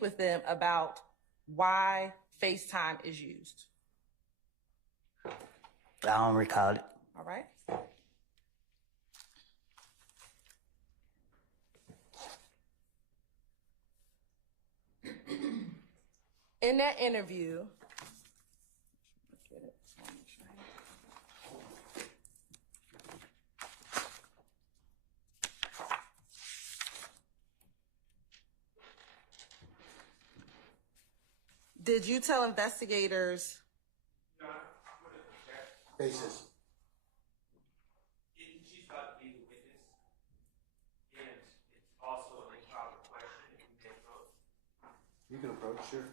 speak with them about why FaceTime is used? I don't recall it. All right. In that interview, did you tell investigators? Basis. She's about to be the witness, and it's also an improper question if you can approach. You can approach, sure.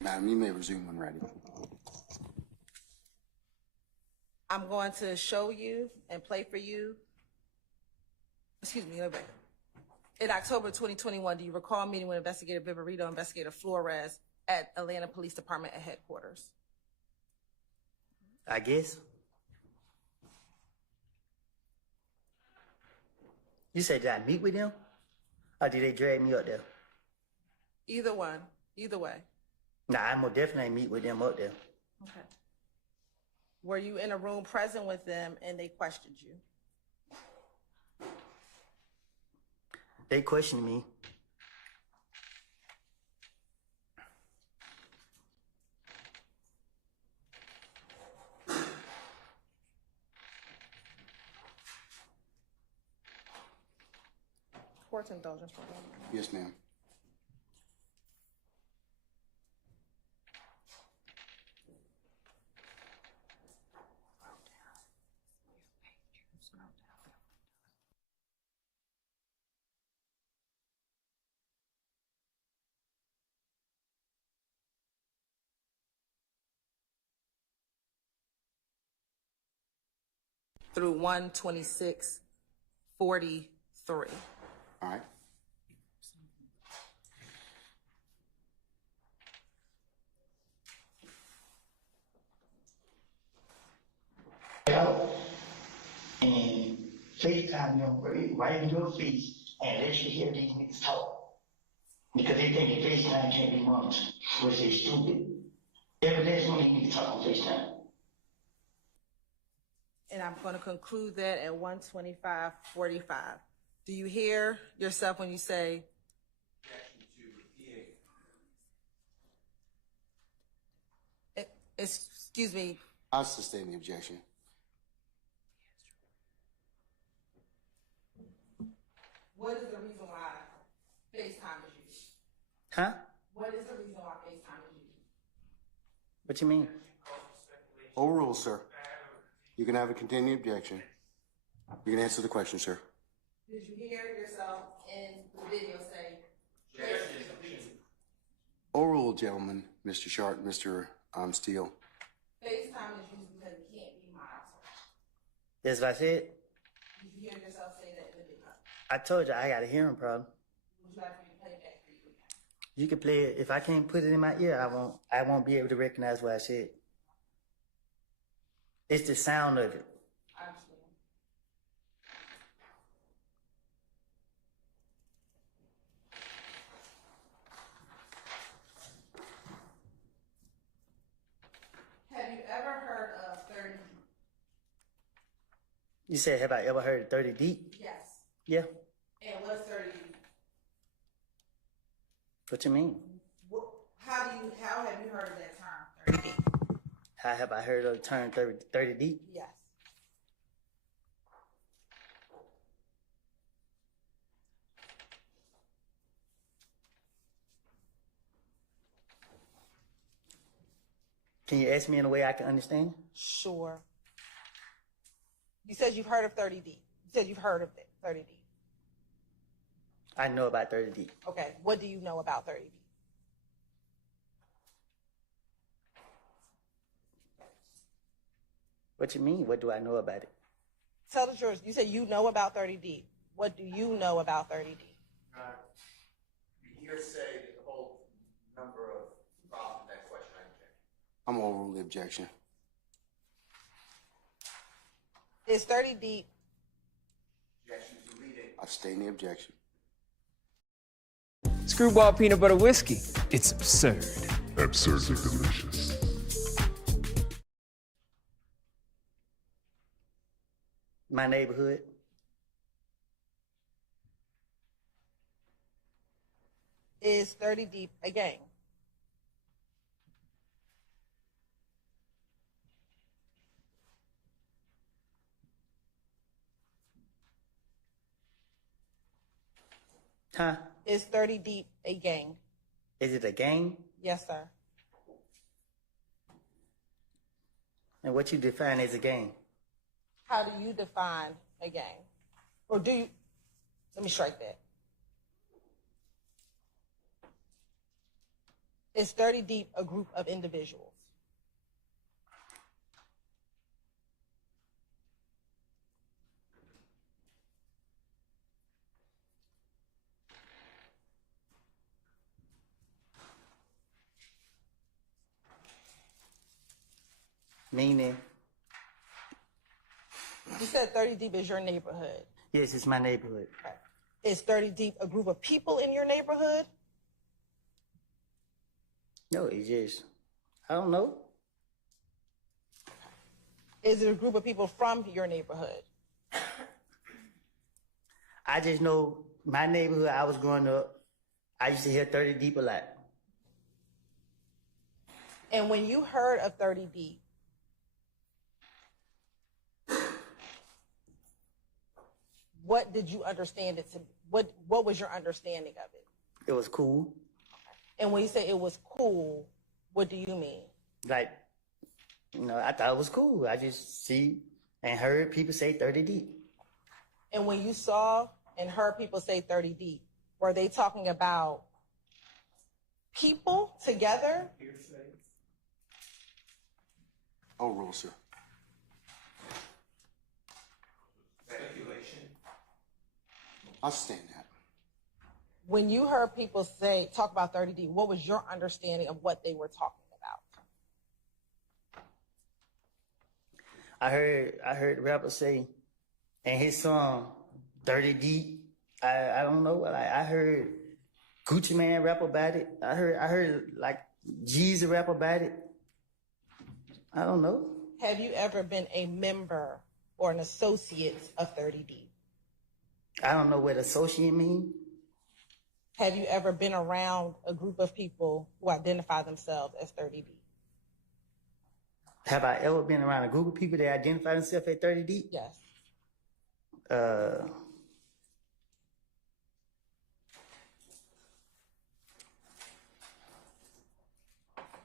Madam, you may resume when ready. I'm going to show you and play for you. Excuse me, no back. In October 2021, do you recall meeting with Investigator Viverito and Investigator Flores at Atlanta Police Department at headquarters? I guess. You said, did I meet with them? Or did they drag me up there? Either one, either way. Nah, I most definitely meet with them up there. Okay. Were you in a room present with them and they questioned you? They questioned me. Court's indulgence for a moment. Yes, ma'am. Through 126:43. All right. Out and FaceTime them right in your face and let you hear these niggas talk. Because they think that FaceTime can't be monitored, which they stupid. Every last one of these niggas talk on FaceTime. And I'm going to conclude that at 125:45. Do you hear yourself when you say, Objection to repeating. excuse me, I'll sustain the objection. what is the reason why FaceTime is used? Huh? What is the reason why FaceTime is used? What you mean? Overruled, sir. You can have a continued objection. You can answer the question, sir. Did you hear yourself in the video say, Overruled, gentlemen. Mr. Sharp, Mr. Steele. FaceTime is used because it can't be monitored? That's what I said. Did you hear yourself say that in the video? I told you I got a hearing problem. Would you like me to play it back for you? You can play it. If I can't put it in my ear, I won't be able to recognize what I said. It's the sound of it. I understand. Have you ever heard of 30? You said, have I ever heard of 30 deep? Yes. Yeah. And what's 30? What you mean? How have you heard of that term, 30? How have I heard of the term 30 deep? Yes. Can you ask me in a way I can understand? Sure. You said you've heard of 30D. You said you've heard of it, 30D. I know about 30 deep. Okay. What do you know about 30D? What you mean? What do I know about it? Tell the jurors. You said you know about 30D. What do you know about 30D? You hearsay the whole number of problems with that question. I object. I'm overruled the objection. Is 30D? Objection to reading. I sustain the objection. Screwball peanut butter whiskey. It's absurd. Absurdly delicious. My neighborhood. Is 30 Deep a gang? Huh? Is 30 Deep a gang? Is it a gang? Yes, sir. And what you define as a gang? How do you define a gang? Or do you, let me strike that. Is 30 Deep a group of individuals? Meaning, You said 30 Deep is your neighborhood. yes, it's my neighborhood. Okay. Is 30 Deep a group of people in your neighborhood? No, it's just, I don't know. Is it a group of people from your neighborhood? I just know my neighborhood, I was growing up, I used to hear 30 Deep a lot. And when you heard of 30 Deep, what did you understand it to be? What was your understanding of it? It was cool. And when you say it was cool, what do you mean? Like, you know, I thought it was cool. I just see and heard people say 30 Deep. And when you saw and heard people say 30 Deep, were they talking about people together? Overruled, sir. Speculation. I'll stand that. When you heard people talk about 30 Deep, what was your understanding of what they were talking about? I heard the rapper say, and his song 30 Deep. I don't know. I heard Gucci Man rap about it. I heard like Jeezy rap about it. I don't know. Have you ever been a member or an associate of 30 Deep? I don't know what associate mean. Have you ever been around a group of people who identify themselves as 30 Deep? Have I ever been around a group of people that identify themselves as 30 Deep? Yes.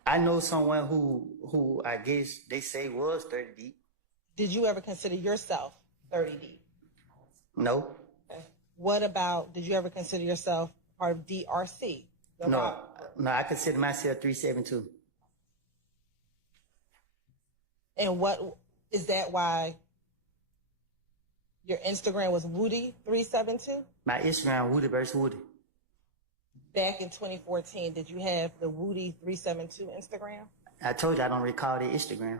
I know someone who I guess they say was 30 Deep. Did you ever consider yourself 30 Deep? No. Okay. What about, did you ever consider yourself part of DRC? No, I consider myself 372. And what, is that why your Instagram was Woody372? My Instagram, Woody vs. Woody. Back in 2014, did you have the Woody372 Instagram? I told you I don't recall the Instagram.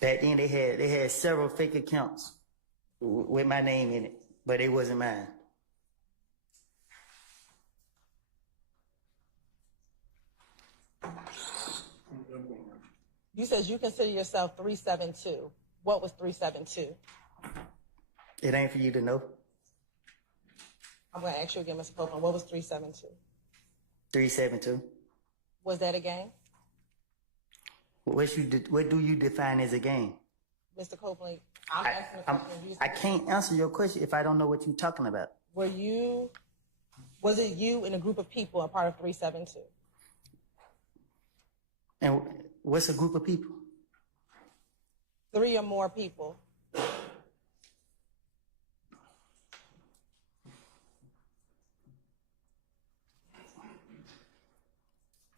Back then they had several fake accounts with my name in it, but it wasn't mine. You said you consider yourself 372. What was 372? It ain't for you to know. I'm going to ask you again, Mr. Copeland. What was 372? 372. Was that a game? What do you define as a game? Mr. Copeland, I'm asking a question. I can't answer your question if I don't know what you're talking about. Was it you and a group of people a part of 372? And what's a group of people? 3 or more people.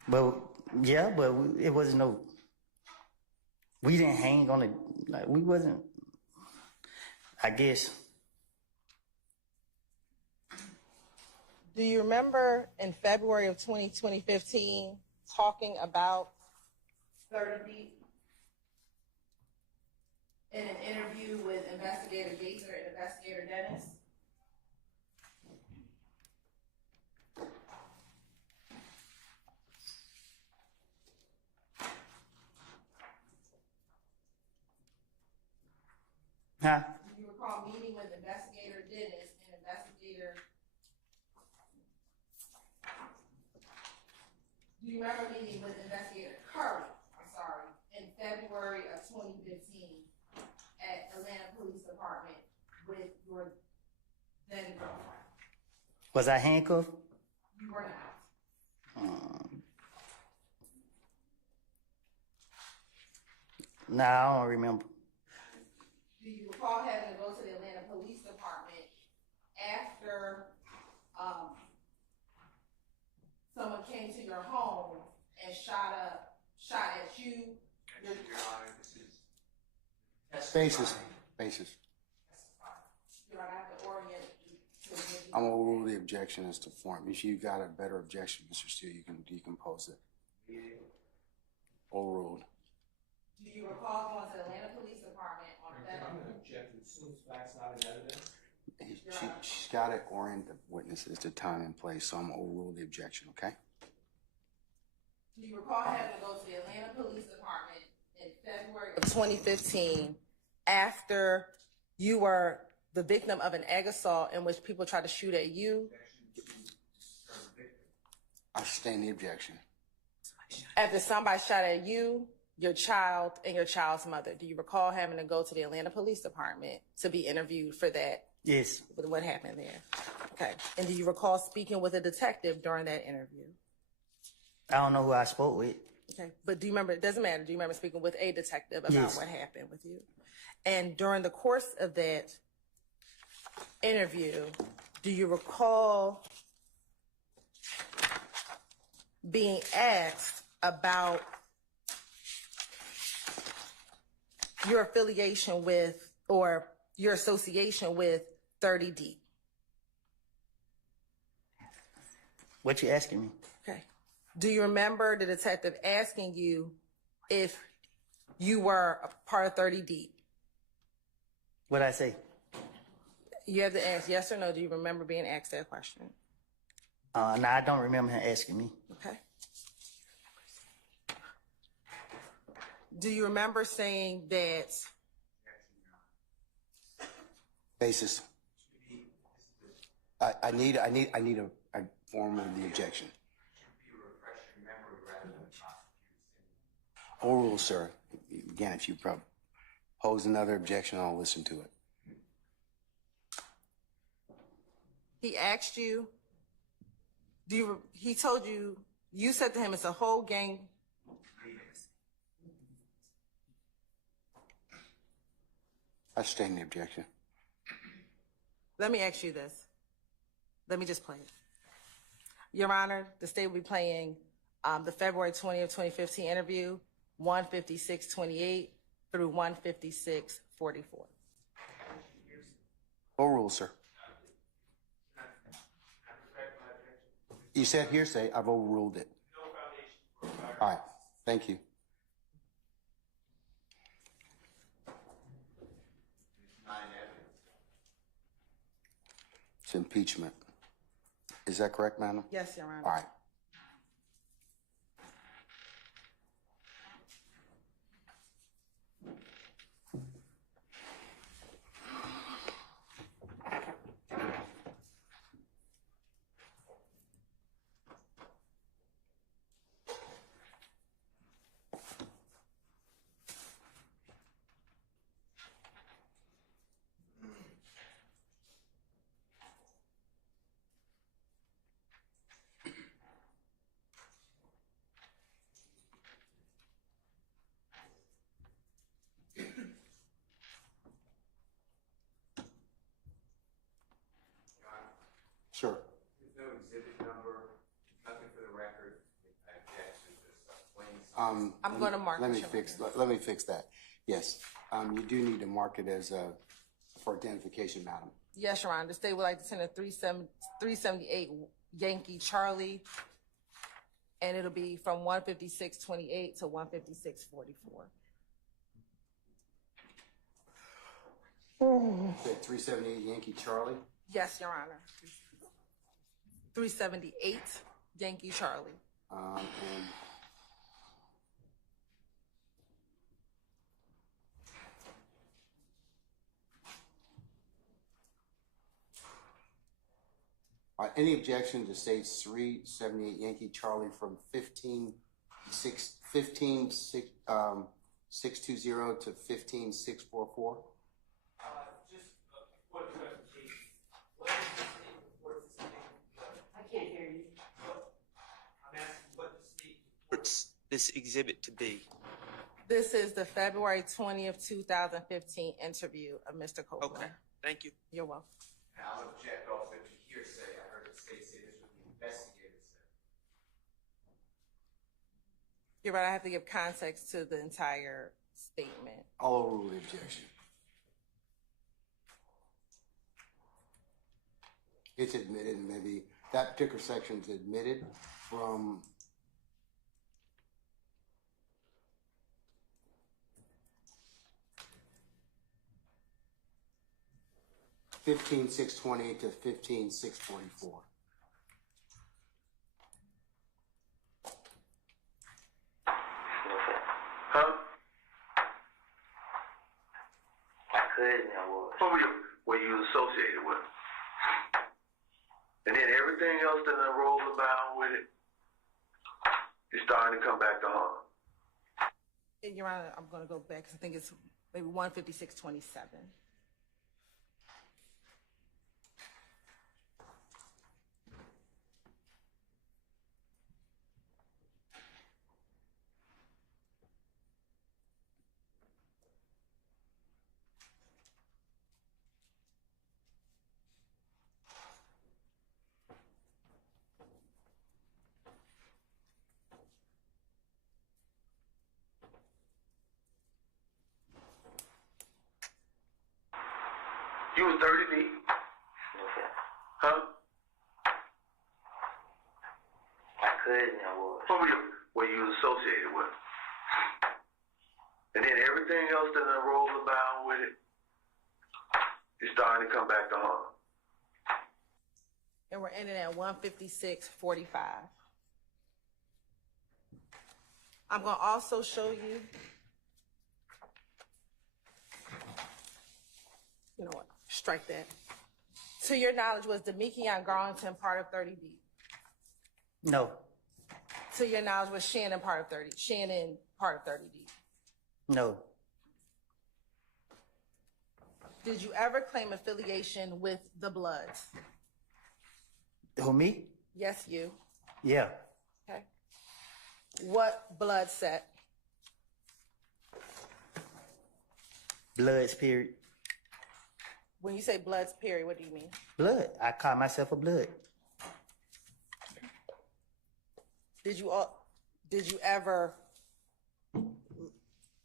But yeah, but it wasn't no. We didn't hang on it. Like we wasn't. I guess. Do you remember in February of 2015 talking about 30 Deep in an interview with Investigator Gaither and Investigator Dennis? Huh? Do you recall meeting with Investigator Dennis and Investigator? Do you remember meeting with Investigator Curry, in February of 2015 at Atlanta Police Department with your then girlfriend? Was I handcuffed? You were not. Nah, I don't remember. Do you recall having to go to the Atlanta Police Department after, someone came to your home and shot at you. Your Honor, this is. Basis. Your Honor, I have to orient you to I'm gonna rule the objection as to form. If you got a better objection, Mr. Steele, you can pose it. Overruled. Do you recall going to the Atlanta Police Department on February? I'm gonna object as soon as facts not in evidence. She's got to orient the witnesses to time and place, so I'm gonna overrule the objection, okay? Do you recall having to go to the Atlanta Police Department in February of 2015 after you were the victim of an egg assault in which people tried to shoot at you? I sustain the objection. After somebody shot at you, your child, and your child's mother. Do you recall having to go to the Atlanta Police Department to be interviewed for that? Yes. What happened there? Okay. And do you recall speaking with a detective during that interview? I don't know who I spoke with. Okay. But do you remember, it doesn't matter, do you remember speaking with a detective about Yes. what happened with you? And during the course of that interview, do you recall being asked about your affiliation with or your association with 30 Deep? What you asking me? Okay. Do you remember the detective asking you if you were a part of 30 Deep? What I say? You have to ask yes or no. Do you remember being asked that question? No, I don't remember him asking me. Okay. Do you remember saying that? Basis. I need a form of the objection. Overrule, sir. Again, if you pose another objection, I'll listen to it. He asked you, he told you, you said to him it's a whole gang. I sustain the objection. Let me ask you this. Let me just play it. Your Honor, the state will be playing the February 20th, 2015 interview, 156-28 through 156-44. Overrule, sir. You said hearsay. I've overruled it. All right. Thank you. It's impeachment. Is that correct, madam? Yes, Your Honor. All right. Sure. There's no exhibit number, nothing for the record. I object to this plain. I'm going to mark Let it, me Your fix. Honor. Let me fix that. Yes. You do need to mark it as for identification, madam. Yes, Your Honor. The state would like to send a 378 Yankee Charlie, and it'll be from 156-28 to 156-44. 378 Yankee Charlie. Yes, Your Honor. 378 Yankee Charlie. And any objection to state 378 Yankee Charlie from 15-620 to 15-644? Just what clarification? What is the state report? I can't hear you. I'm asking what the state What's this exhibit to be? This is the February 20th, 2015 interview of Mr. Copeland. Okay, thank you. You're welcome. I'll object also You're right, I have to give context to the entire statement. I'll overrule the objection. It's admitted, and maybe that particular section's admitted from (15,620) to 15,644. Huh? My cousin was. What were you associated with? And then everything else that done rolled about with it, you're starting to come back to harm. And Your Honor, I'm going to go back, 'cause I think it's maybe 15627. You was 30 deep? Huh? My cousin was. What were you associated with? And then everything else that done rolled about with it, you're starting to come back to harm. And we're ending at 15645. I'm going to also show you, you know what, strike that. To your knowledge, was Demekion Garlington part of 30B? No, To your knowledge, was Shannon part of 30D? no, Did you ever claim affiliation with the Bloods? who, me? Yes, you. Yeah, Okay. What blood set? Bloods, period. When you say Bloods, period, what do you mean? Blood. I call myself a blood. Did you ever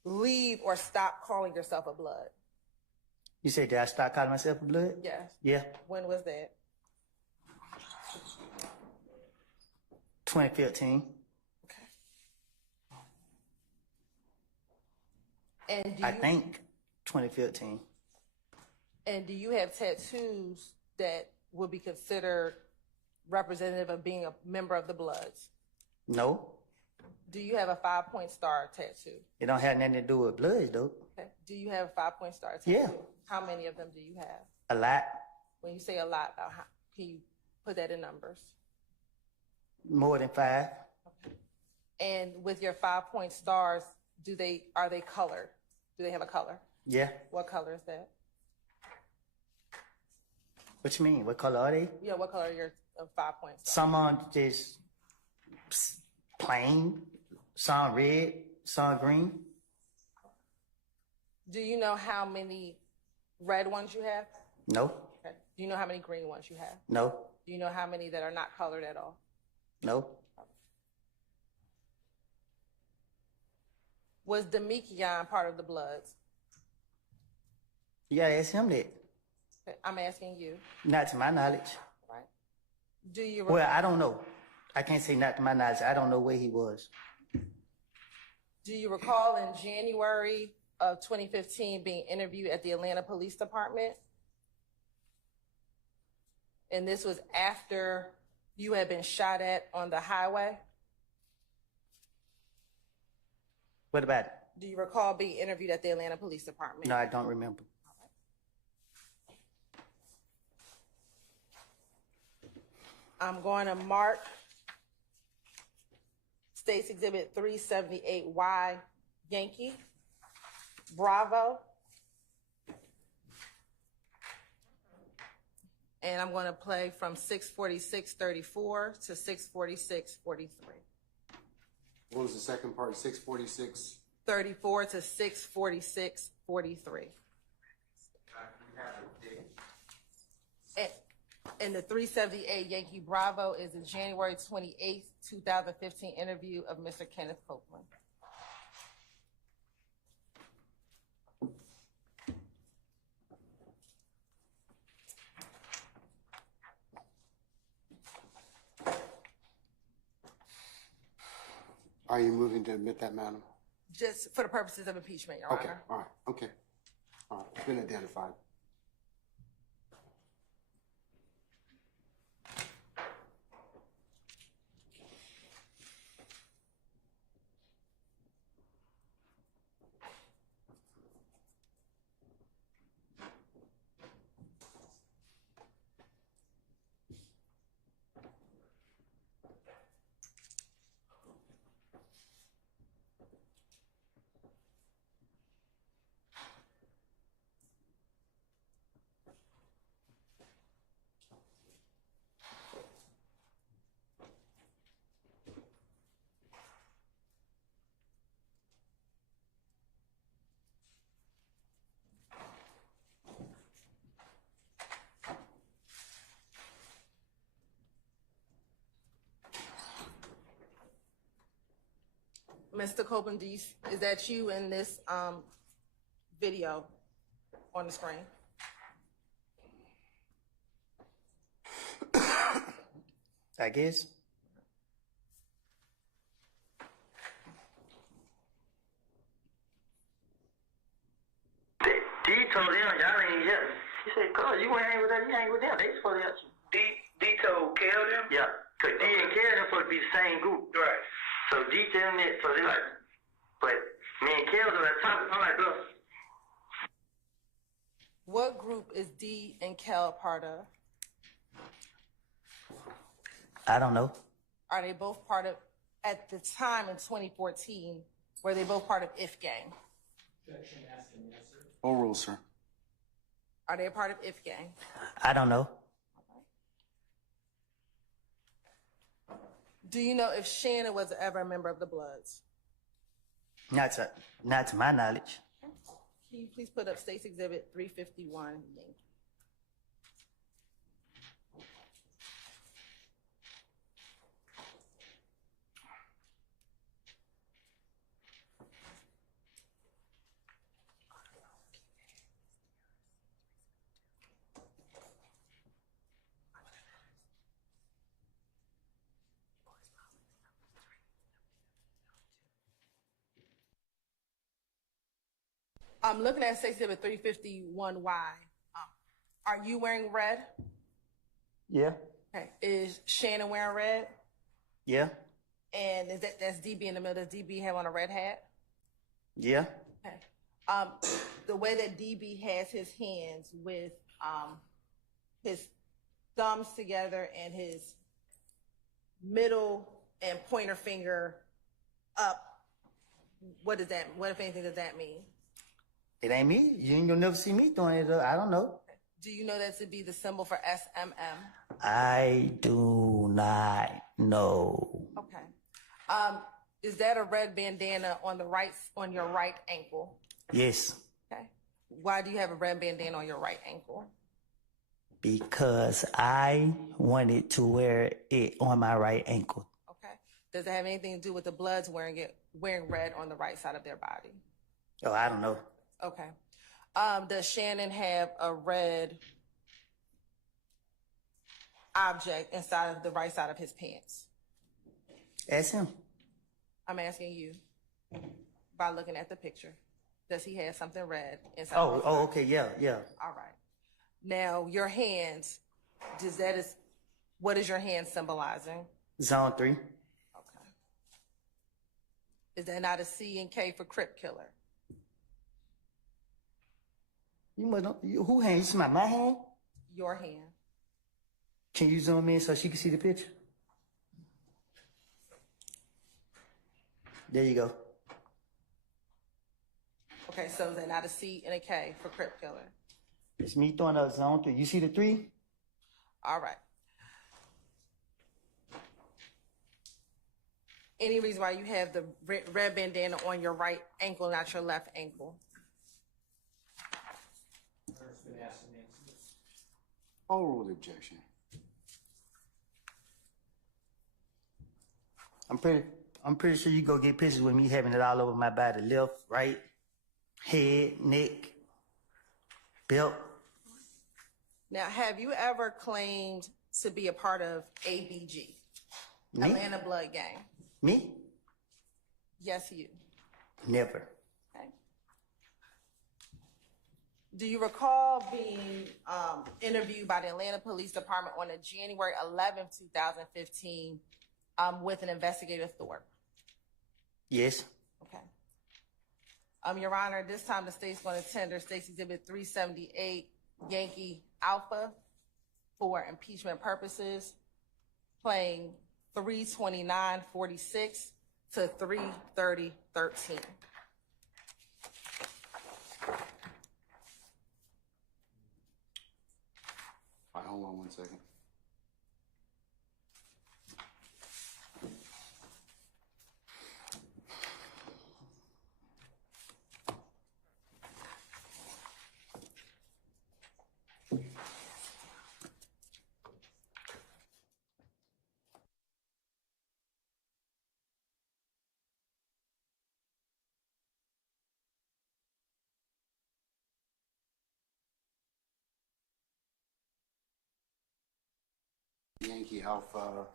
leave or stop calling yourself a Blood? You say, did I start calling myself a blood? Yes. Yeah, When was that? 2015. Okay. And I think 2015. And do you have tattoos that would be considered representative of being a member of the Bloods? No, Do you have a 5-point star tattoo? it don't have nothing to do with bloods, though. Okay. Do you have a 5-point star tattoo? Yeah. How many of them do you have? A lot, When you say a lot, about how, can you put that in numbers? more than 5. And with your 5-point stars, are they colored? Do they have a color? Yeah. What color is that? What you mean? What color are they? Yeah, what color are your 5-point stars? Some are just plain, some red, some green. Do you know how many red ones you have? No, Okay. Do you know how many green ones you have? no, Do you know how many that are not colored at all? no. Was Demekion part of the Bloods? You gotta ask him that. Okay, I'm asking you, Not to my knowledge. right? Do you Well, I don't know. I can't say not to my knowledge. I don't know where he was. do you recall in January of 2015 being interviewed at the Atlanta Police Department? And this was after you had been shot at on the highway? What about it? Do you recall being interviewed at the Atlanta Police Department? No, I don't remember. I'm going to mark States Exhibit 378Y Yankee, Bravo. And I'm going to play from 646:34 to 646:43. What was the second part? 646. 34 to 646:43. In the 378 Yankee Bravo is the January 28th, 2015 interview of Mr. Kenneth Copeland. Are you moving to admit that, madam? Just for the purposes of impeachment, Your Okay, Honor. all right, okay. All right, it's been identified. Mr. Copeland, is that you in this video on the screen? I guess. D told them y'all ain't help me. He said, "Cuz you ain't with them, you ain't with them. They supposed to help you." D told Kelvin? Yeah, cause D and Kelvin supposed to be the same group. Right. So D tell them that, so they like, but me and Kelvin are talking. I'm like, look, What group is D and Kel part of? I don't know. Are they both part of, at the time in 2014, were they both part of If Gang? Objection, asked and answered. Overruled, sir. Are they a part of If Gang? I don't know. Do you know if Shannon was ever a member of the Bloods? Not to my knowledge. Can you please put up State's Exhibit 351? I'm looking at State's Exhibit 351Y. Are you wearing red? Yeah. Okay. Is Shannon wearing red? Yeah. And is that's DB in the middle? Does DB have on a red hat? Yeah. Okay. The way that DB has his hands with his thumbs together and his middle and pointer finger up, what does that, what if anything does that mean? It ain't me. You ain't gonna never see me doing it. I don't know. Do you know that to be the symbol for SMM? I do not know. Okay. Is that a red bandana on your right ankle? Yes. Okay. Why do you have a red bandana on your right ankle? Because I wanted to wear it on my right ankle. Okay. Does it have anything to do with the Bloods wearing red on the right side of their body? Oh, I don't know. Okay. Does Shannon have a red object inside of the right side of his pants? Ask him. I'm asking you by looking at the picture. Does he have something red inside? Oh, okay, yeah. All right. Now your hands. What is your hand symbolizing? Zone 3. Okay. Is that not a C and K for Crip Killer? You must know, who hand? You see my hand? Your hand. Can you zoom in so she can see the picture? There you go. Okay, so is that not a C and a K for Crip Killer? It's me throwing up zone 3. You see the 3? All right. Any reason why you have the red bandana on your right ankle, not your left ankle? Matters been asked and answered. Overruled objection. I'm pretty sure you go get pictures with me having it all over my body, left, right, head, neck, belt. Now, have you ever claimed to be a part of ABG, Me? Atlanta Blood Gang? Me? Yes, you. Never. Okay. Do you recall being interviewed by the Atlanta Police Department on January 11th, 2015, with an investigative Thorpe? Yes. Okay. Your Honor, this time the state's going to tender State's Exhibit 378, Yankee Alpha, for impeachment purposes, playing 329:46 to 3:30:13. All right, hold on 1 second. Yankee Alpha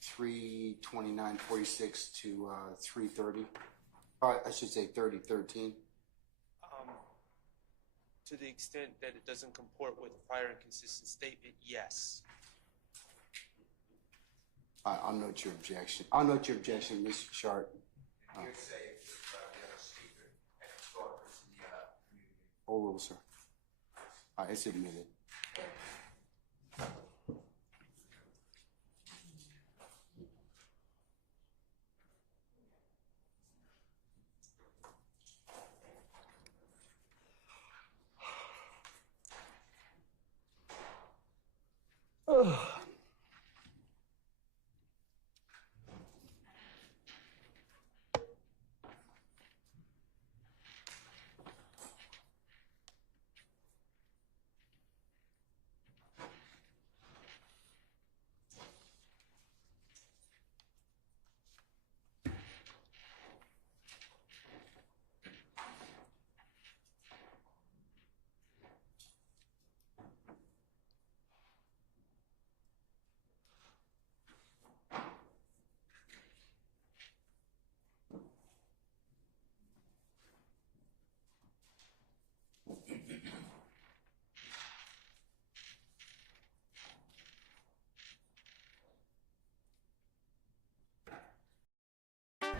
329:46 to 3:30. I should say 30:13. To the extent that it doesn't comport with prior inconsistent statement, yes. I'll note your objection. I'll note your objection, Mr. Sharp. You're saying that we have a speaker and a talkers in the community. Overrule, sir. It's admitted.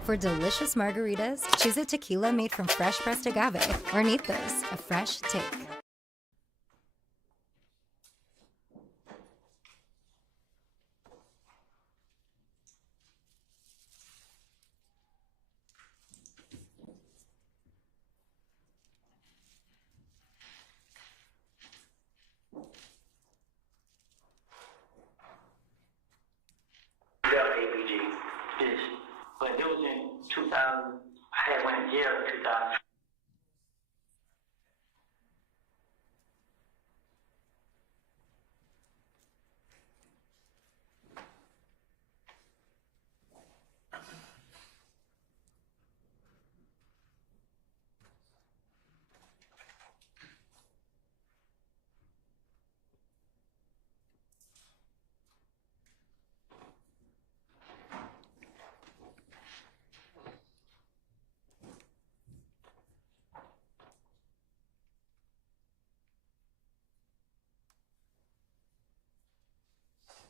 For delicious margaritas, choose a tequila made from fresh pressed agave, or Nitos, a fresh take. ABG. Yes. But it was in 2000. I had went to jail in 2000.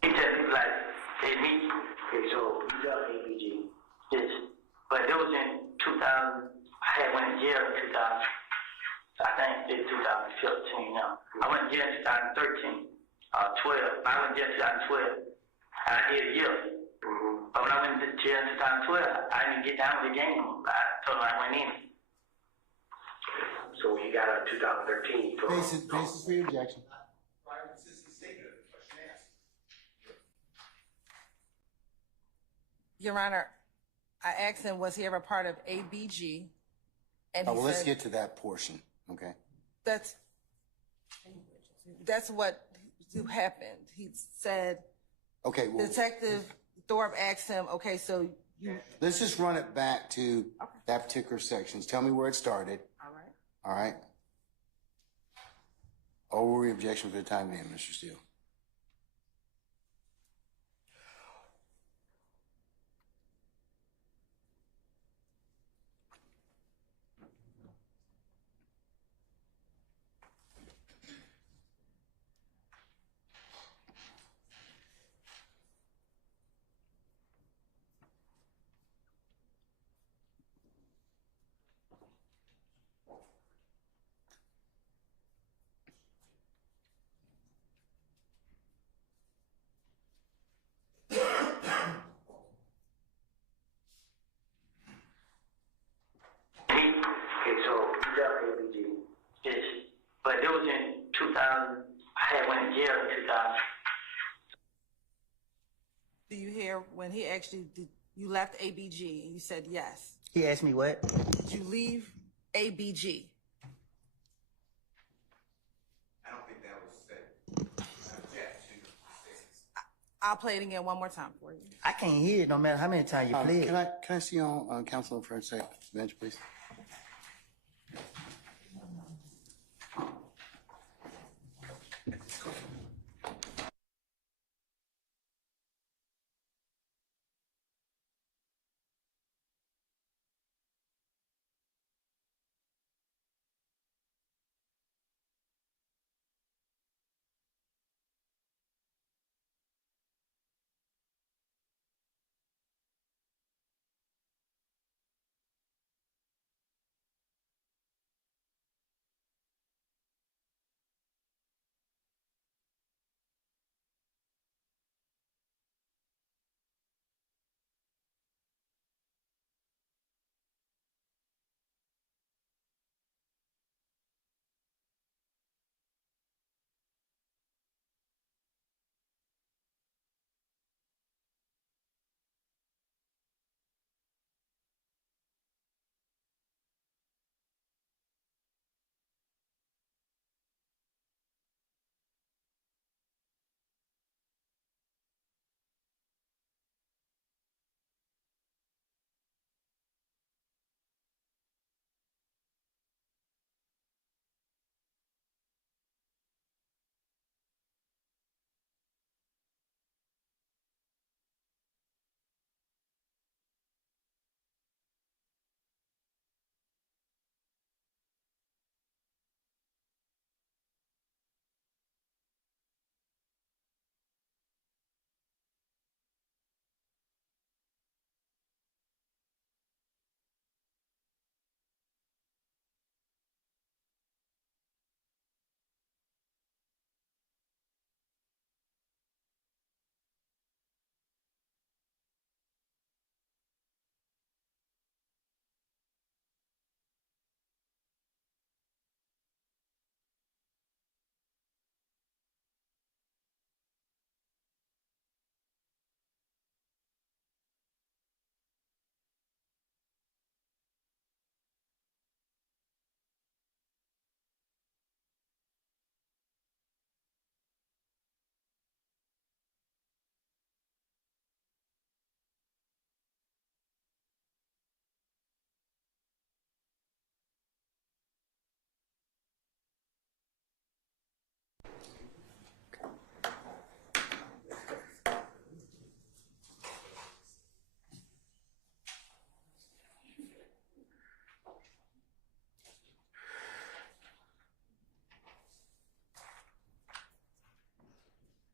He just like, hey, me. Okay, so you got ABG. Yes. But it was in 2000. I had went to jail in 2000. I think it's 2015 now. I went to jail in 2013, 12. I went to jail in 2012. I did a year. But when I went to jail in 2012, I didn't get down with the game. I told them I went in. So you got a 2013. Basis for your objection. Prior consistent statement of the question asked. Your Honor, I asked him, was he ever part of ABG? And he Well, let's said, get to that portion, okay? that's what happened. He said, Okay, well, Detective Thorpe asked him, okay, so you, Let's just run it back to that particular section. Tell me where it started. all right. All right. Overruling objection for the time being, Mr. Steele. Okay, so you got ABG. Yes. But it was in 2000. I had went to jail in 2000. Do you hear when he actually did, you left ABG and you said yes? He asked me what? Did you leave ABG? I don't think that was said. I object to the statements. I'll play it again one more time for you. I can't hear it no matter how many times you play it. Can I see you on council for a second, bench, please?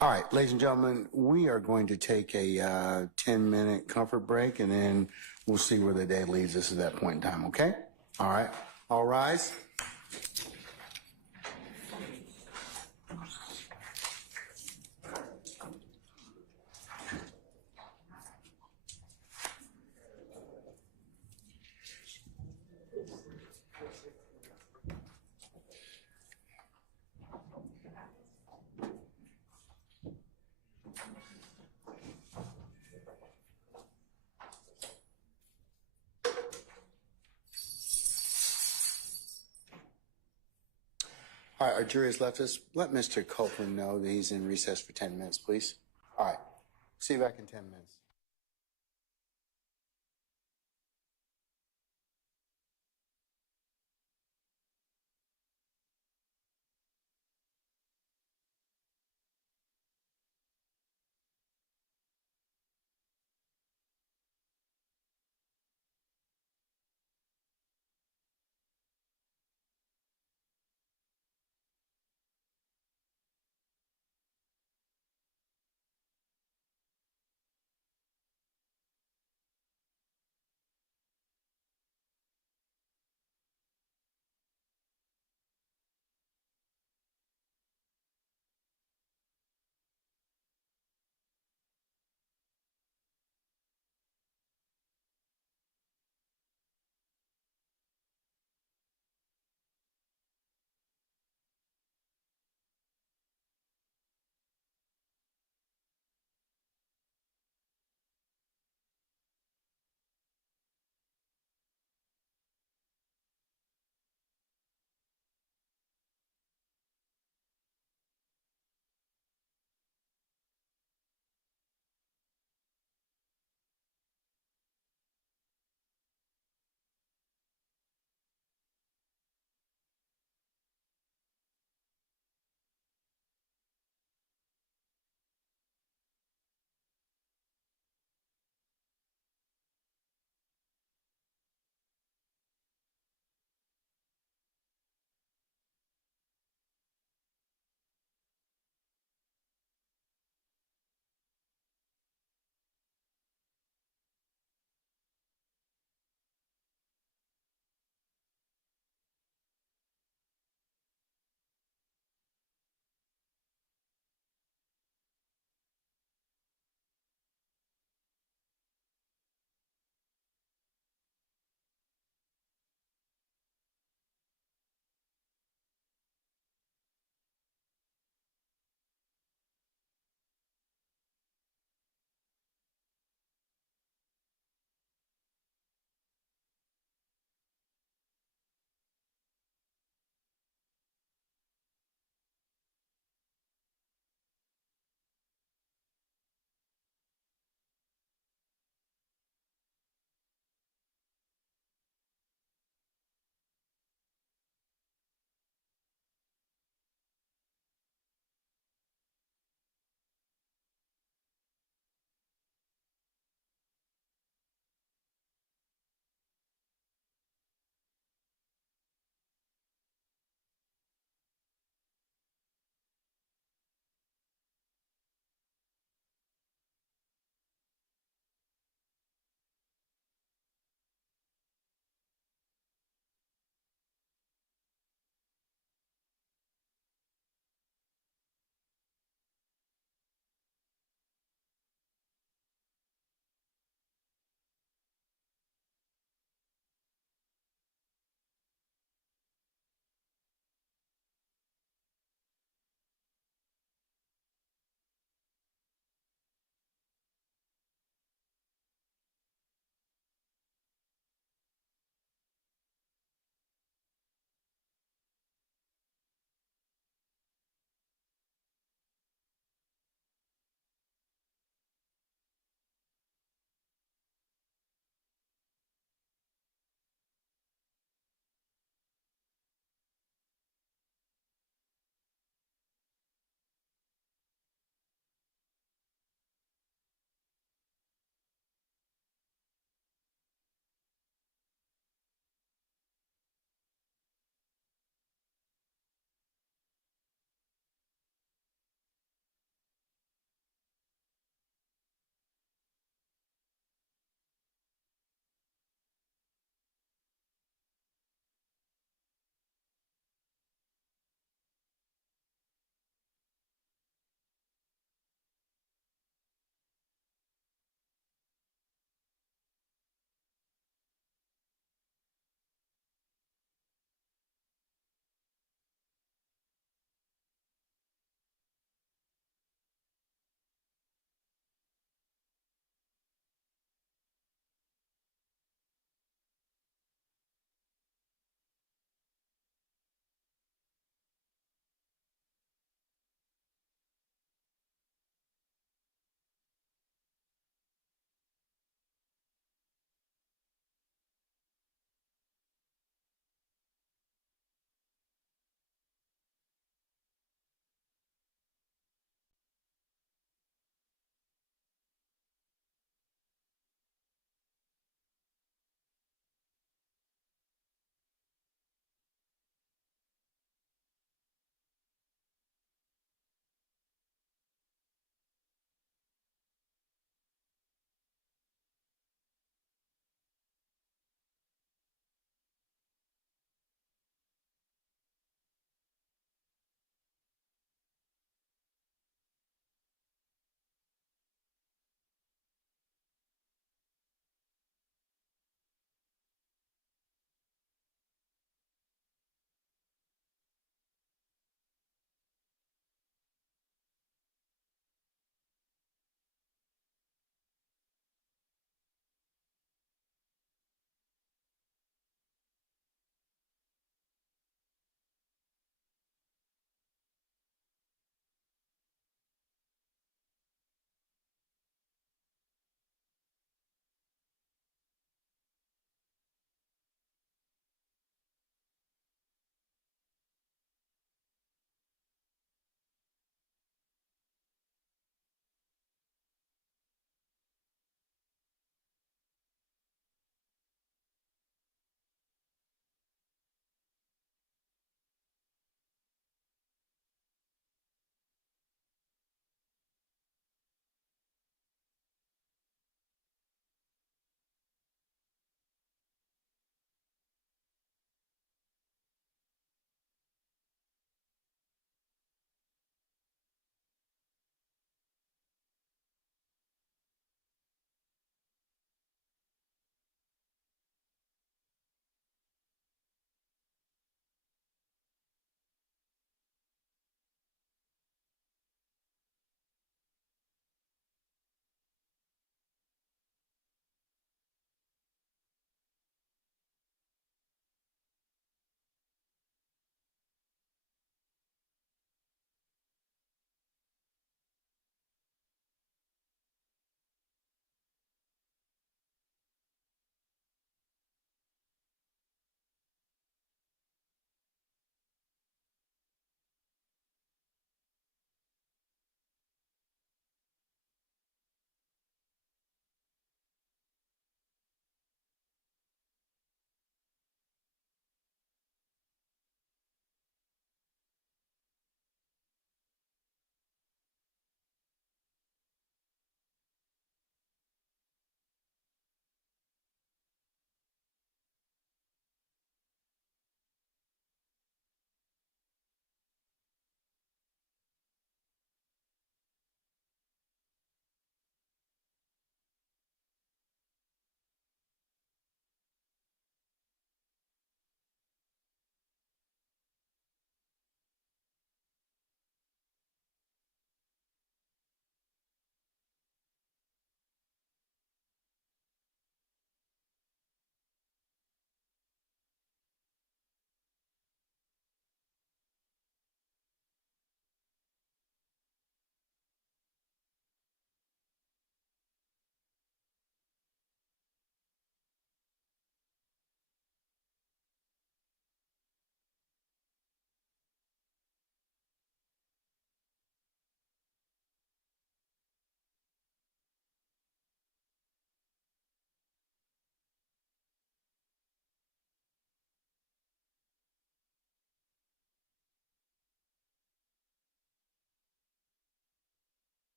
All right, ladies and gentlemen, we are going to take a 10-minute comfort break, and then we'll see where the day leads us at that point in time, okay? All right, all rise. All right, our jury has left us. Let Mr. Copeland know that he's in recess for 10 minutes, please. All right, see you back in 10 minutes.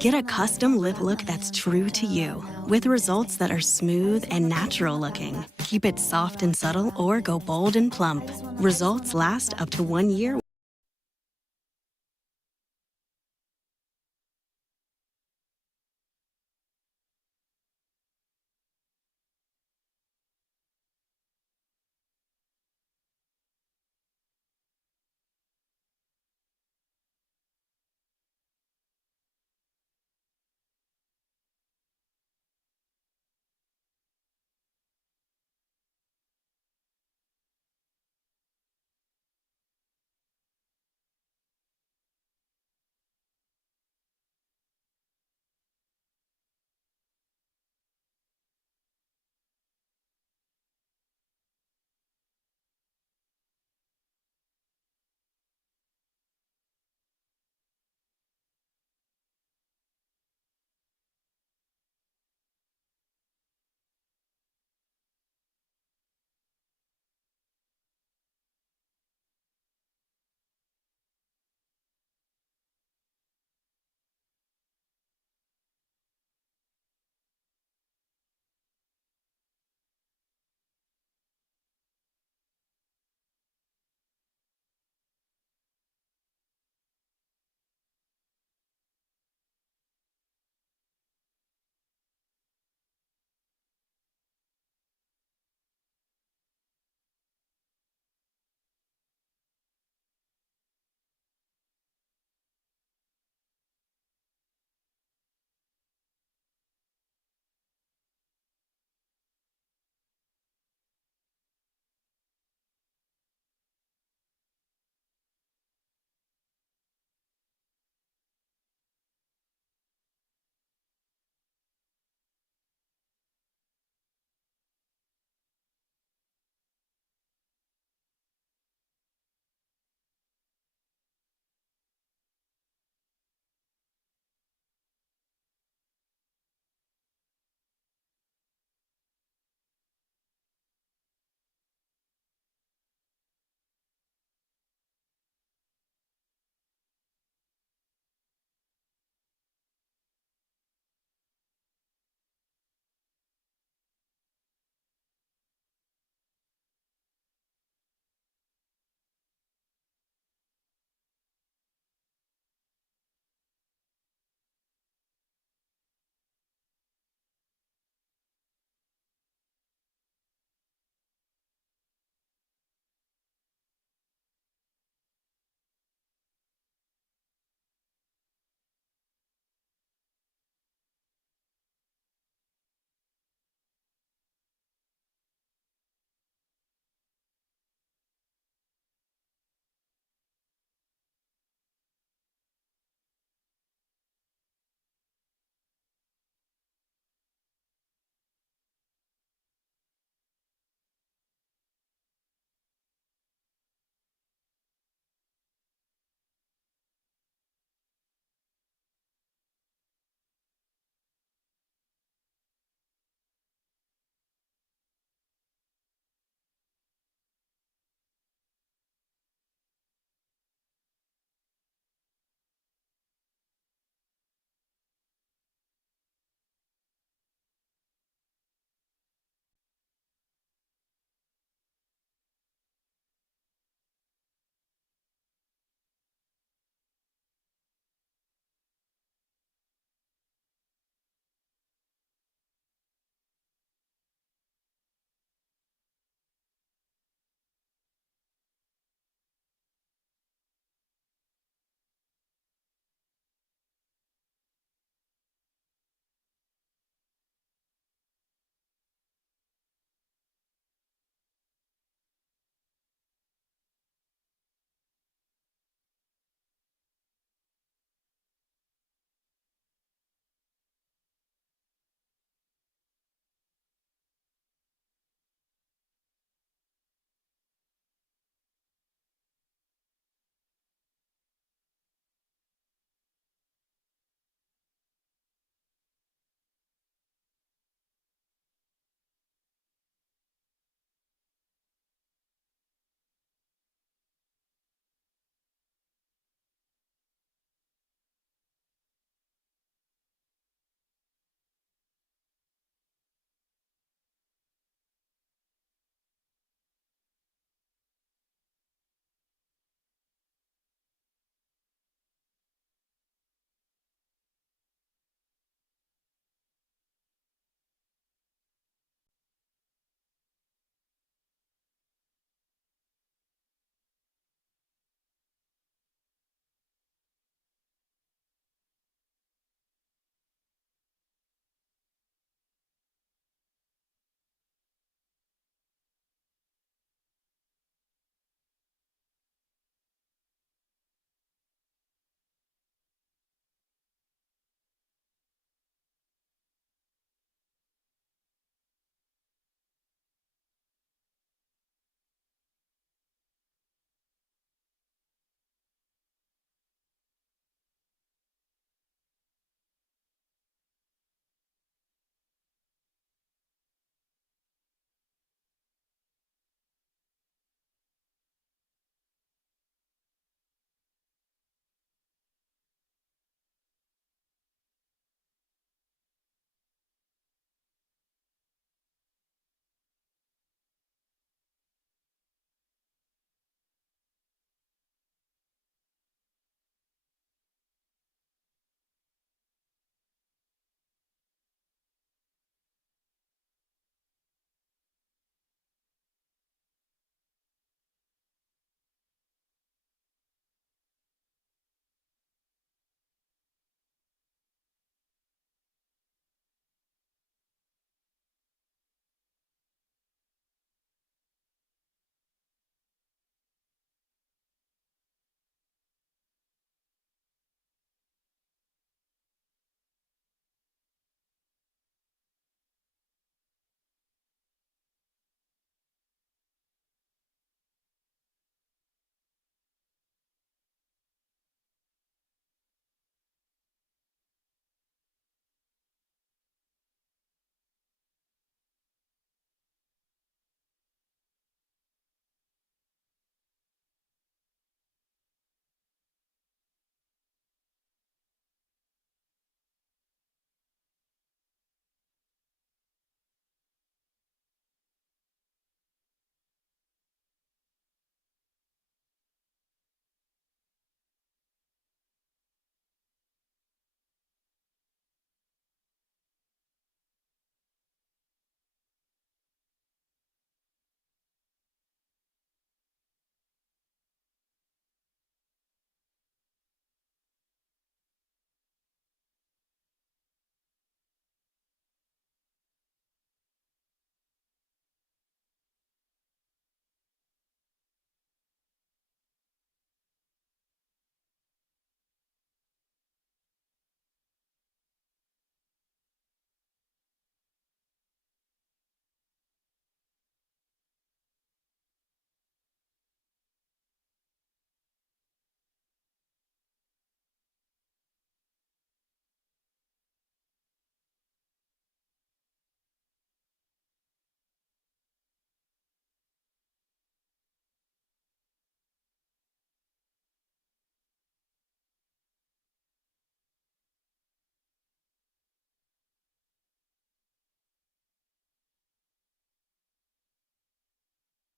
Get a custom lip look that's true to you, with results that are smooth and natural looking. Keep it soft and subtle or go bold and plump. Results last up to 1 year.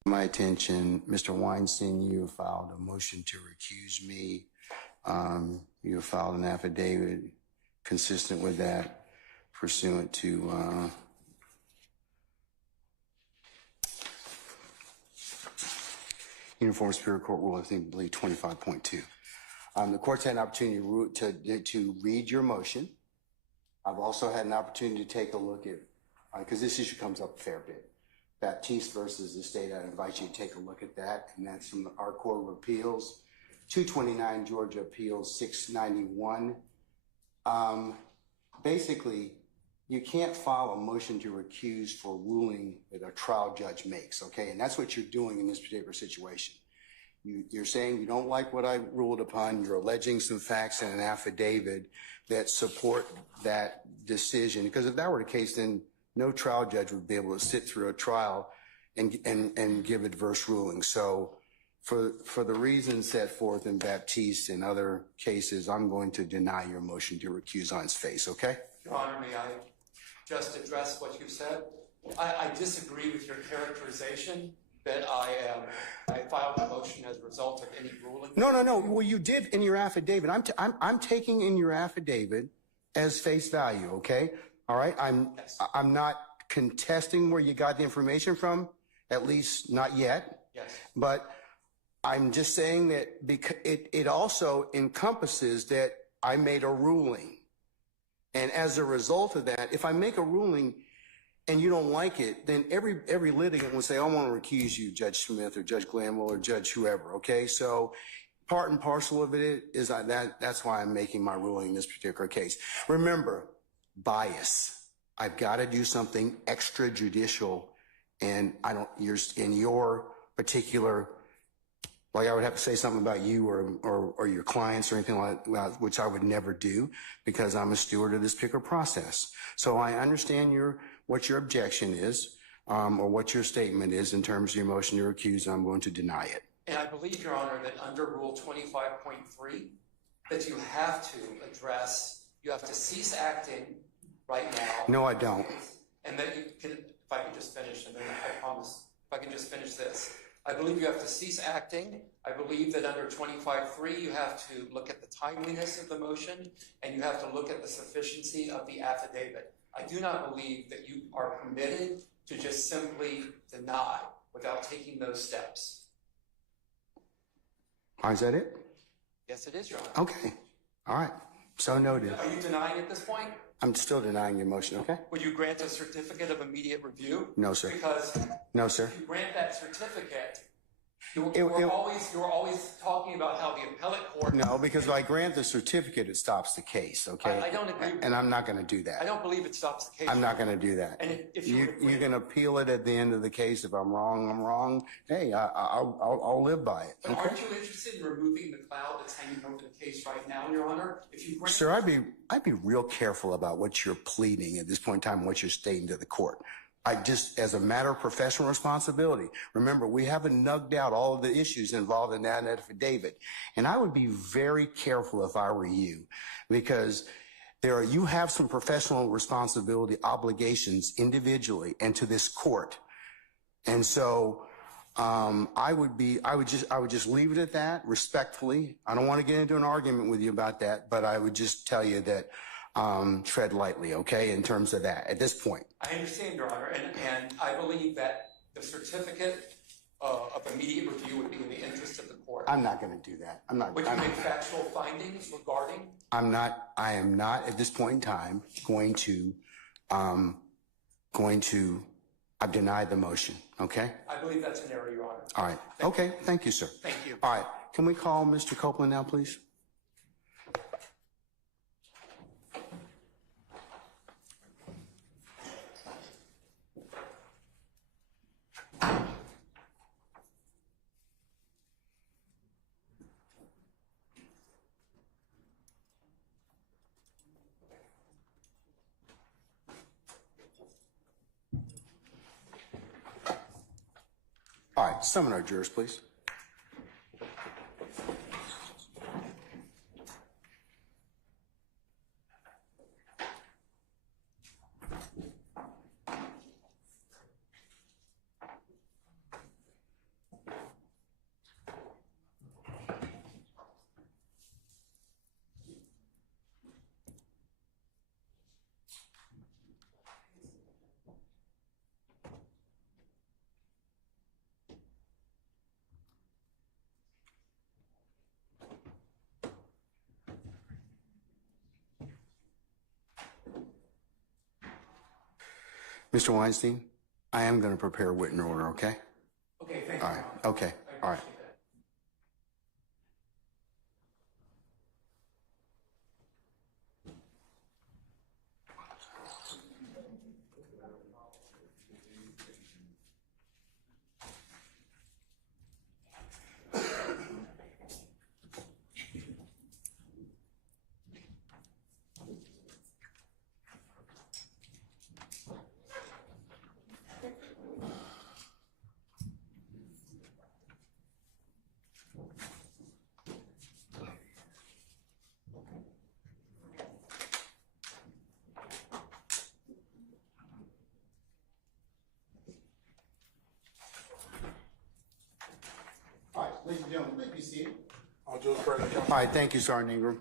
My attention, Mr. Weinstein, you have filed a motion to recuse me. You have filed an affidavit consistent with that, pursuant to Uniform Superior Court Rule, I believe 25.2. The court's had an opportunity to read your motion. I've also had an opportunity to take a look at, because this issue comes up a fair bit. Baptiste versus the state, I invite you to take a look at that, and that's from our Court of Appeals, 229 Georgia Appeals 691. Basically, you can't file a motion to recuse for ruling that a trial judge makes, okay? And that's what you're doing in this particular situation. You're saying you don't like what I ruled upon. You're alleging some facts in an affidavit that support that decision. Because if that were the case, then no trial judge would be able to sit through a trial and give adverse rulings. So for the reasons set forth in Baptiste and other cases, I'm going to deny your motion to recuse on its face, okay? Your Honor, may I just address what you said? I disagree with your characterization that I filed a motion as a result of any ruling. No. Well, you did in your affidavit. I'm taking in your affidavit as face value, okay? All right? I'm not contesting where you got the information from, at least not yet. Yes. But I'm just saying that because it also encompasses that I made a ruling. And as a result of that, if I make a ruling and you don't like it, then every litigant will say, I want to recuse you, Judge Smith or Judge Glanville or Judge whoever, okay? So part and parcel of it is that's why I'm making my ruling in this particular case. Remember, bias. I've got to do something extrajudicial, and you're in your particular, like I would have to say something about you or your clients or anything like that, which I would never do because I'm a steward of this particular process. So I understand what your objection is, or what your statement is in terms of your motion to recuse, and I'm going to deny it. And I believe, Your Honor, that under Rule 25.3, that you have to cease acting right now. No, I don't. And that you can, if I can just finish, and then I promise, if I can just finish this. I believe you have to cease acting. I believe that under 25.3, you have to look at the timeliness of the motion, and you have to look at the sufficiency of the affidavit. I do not believe that you are permitted to just simply deny without taking those steps. Is that it? Yes, it is, Your Honor. Okay. All right. So noted. Are you denying at this point? I'm still denying your motion, okay? Would you grant a certificate of immediate review? No, sir. Because no, sir. If you grant that certificate, you're always talking about how the appellate court... No, because if I grant the certificate, it stops the case, okay? I don't agree with And I'm not going to do that. I don't believe it stops the case. I'm not going to do that. And if you can appeal it at the end of the case. If I'm wrong, I'm wrong. Hey, I'll live by it. But okay? aren't you interested in removing the cloud that's hanging over the case right now, Your Honor? If you grant... Sir, I'd be real careful about what you're pleading at this point in time, what you're stating to the court. As a matter of professional responsibility, remember, we haven't nugged out all of the issues involved in that affidavit. And I would be very careful if I were you, because you have some professional responsibility obligations individually and to this court. And so, I would just leave it at that respectfully. I don't want to get into an argument with you about that, but I would just tell you that tread lightly, okay, in terms of that at this point. I understand, Your Honor, and I believe that the certificate of immediate review would be in the interest of the court. I'm not going to do that. Would you make factual findings regarding? I am not at this point in time going to, I've denied the motion, okay? I believe that's an error, Your Honor. All right. Okay. Thank you, sir. Thank you. All right. Can we call Mr. Copeland now, please? All right, summon our jurors, please. Mr. Weinstein, I am going to prepare a written order, okay? Okay, thank All you. right, okay, I all right. appreciate that. All right, ladies and gentlemen, please be seated. All right, thank you, Sergeant Ingram.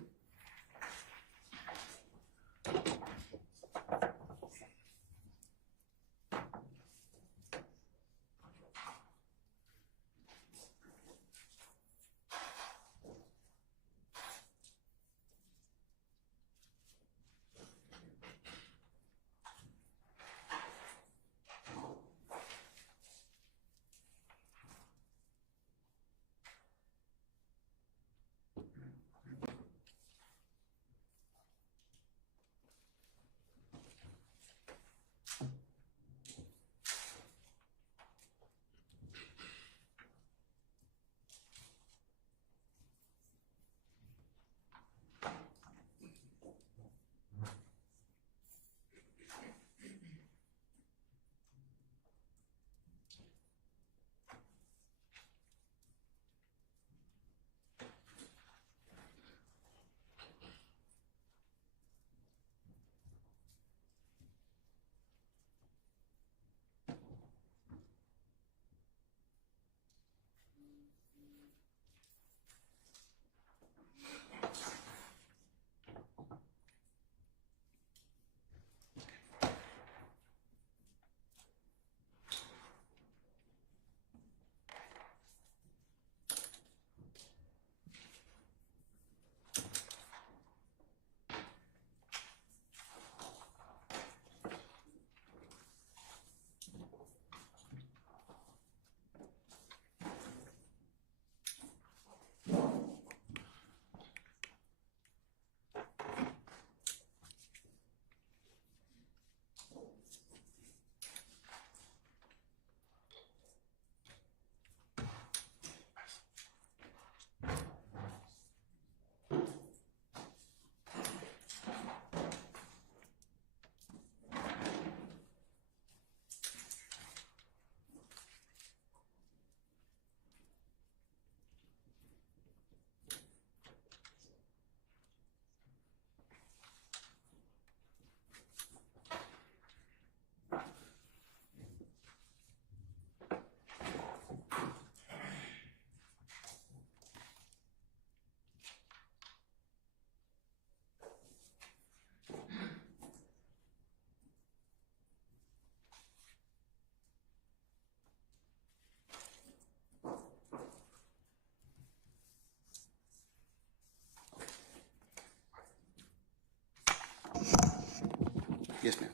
Yes, ma'am.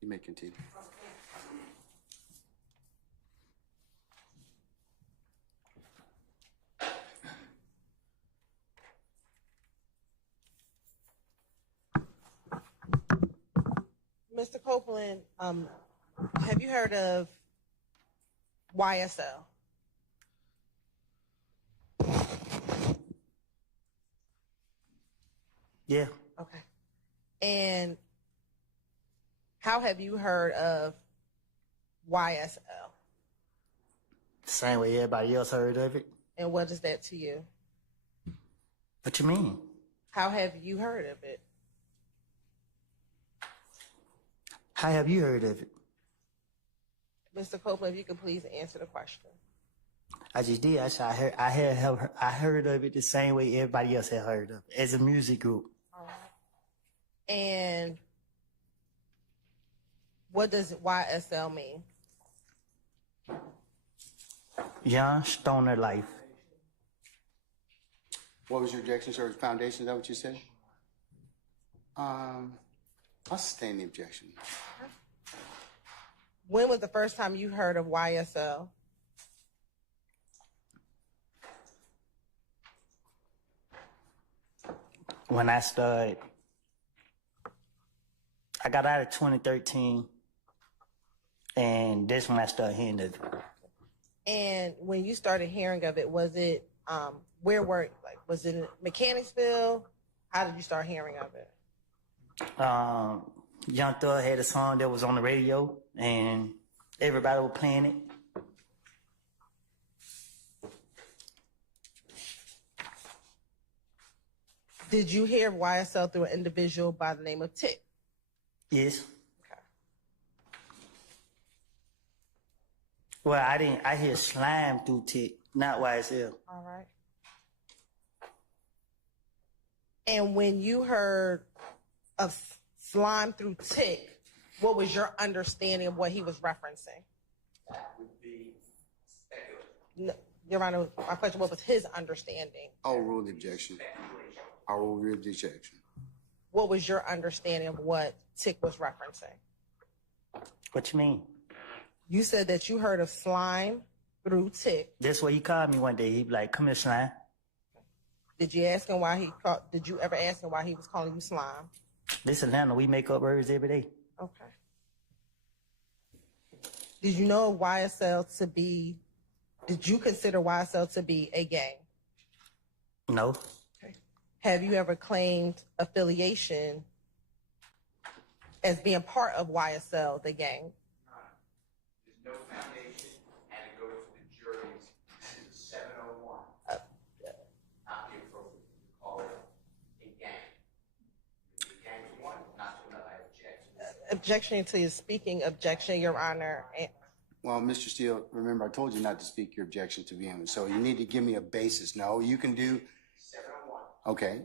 You may continue. Mr. Copeland, have you heard of YSL? Yeah. Okay. And how have you heard of YSL? Same way everybody else heard of it. And what is that to you? What you mean? How have you heard of it? How have you heard of it? Mr. Copeland, if you could please answer the question. I just did. I said I heard of it the same way everybody else had heard of it, as a music group. All right. And what does YSL mean? Young Stoner Life. What was your objection, sir? Foundation, is that what you said? I'll sustain the objection. When was the first time you heard of YSL? When I started, I got out of 2013, and that's when I started hearing of it. And when you started hearing of it, was it where were like was it in Mechanicsville? How did you start hearing of it? Young Thug had a song that was on the radio, and everybody was playing it. Did you hear of YSL through an individual by the name of Tick? Yes. Okay. Well, I didn't. I hear Slime through Tick, not YSL. All right. And when you heard of Slime through Tick, what was your understanding of what he was referencing? That would be speculative. No, Your Honor, my question, what was his understanding? I'll rule the objection. I'll rule the objection. What was your understanding of what Tick was referencing? What you mean? You said that you heard of Slime through Tick. That's what he called me one day. He be like, "Come here, Slime." Did you ask him why he called? Did you ever ask him why he was calling you Slime? This Atlanta, we make up words every day. Okay. Did you know YSL to be? Did you consider YSL to be a gang? No. Okay. Have you ever claimed affiliation as being part of YSL, the gang? There's no foundation, and it goes to the jury's 701. Not the appropriate to call it a gang. The gang is one, not to another. I object. Objection to your speaking. Objection, Your Honor. Well, Mr. Steele, remember I told you not to speak your objection to begin with, so you need to give me a basis. No, you can do. 701. Okay,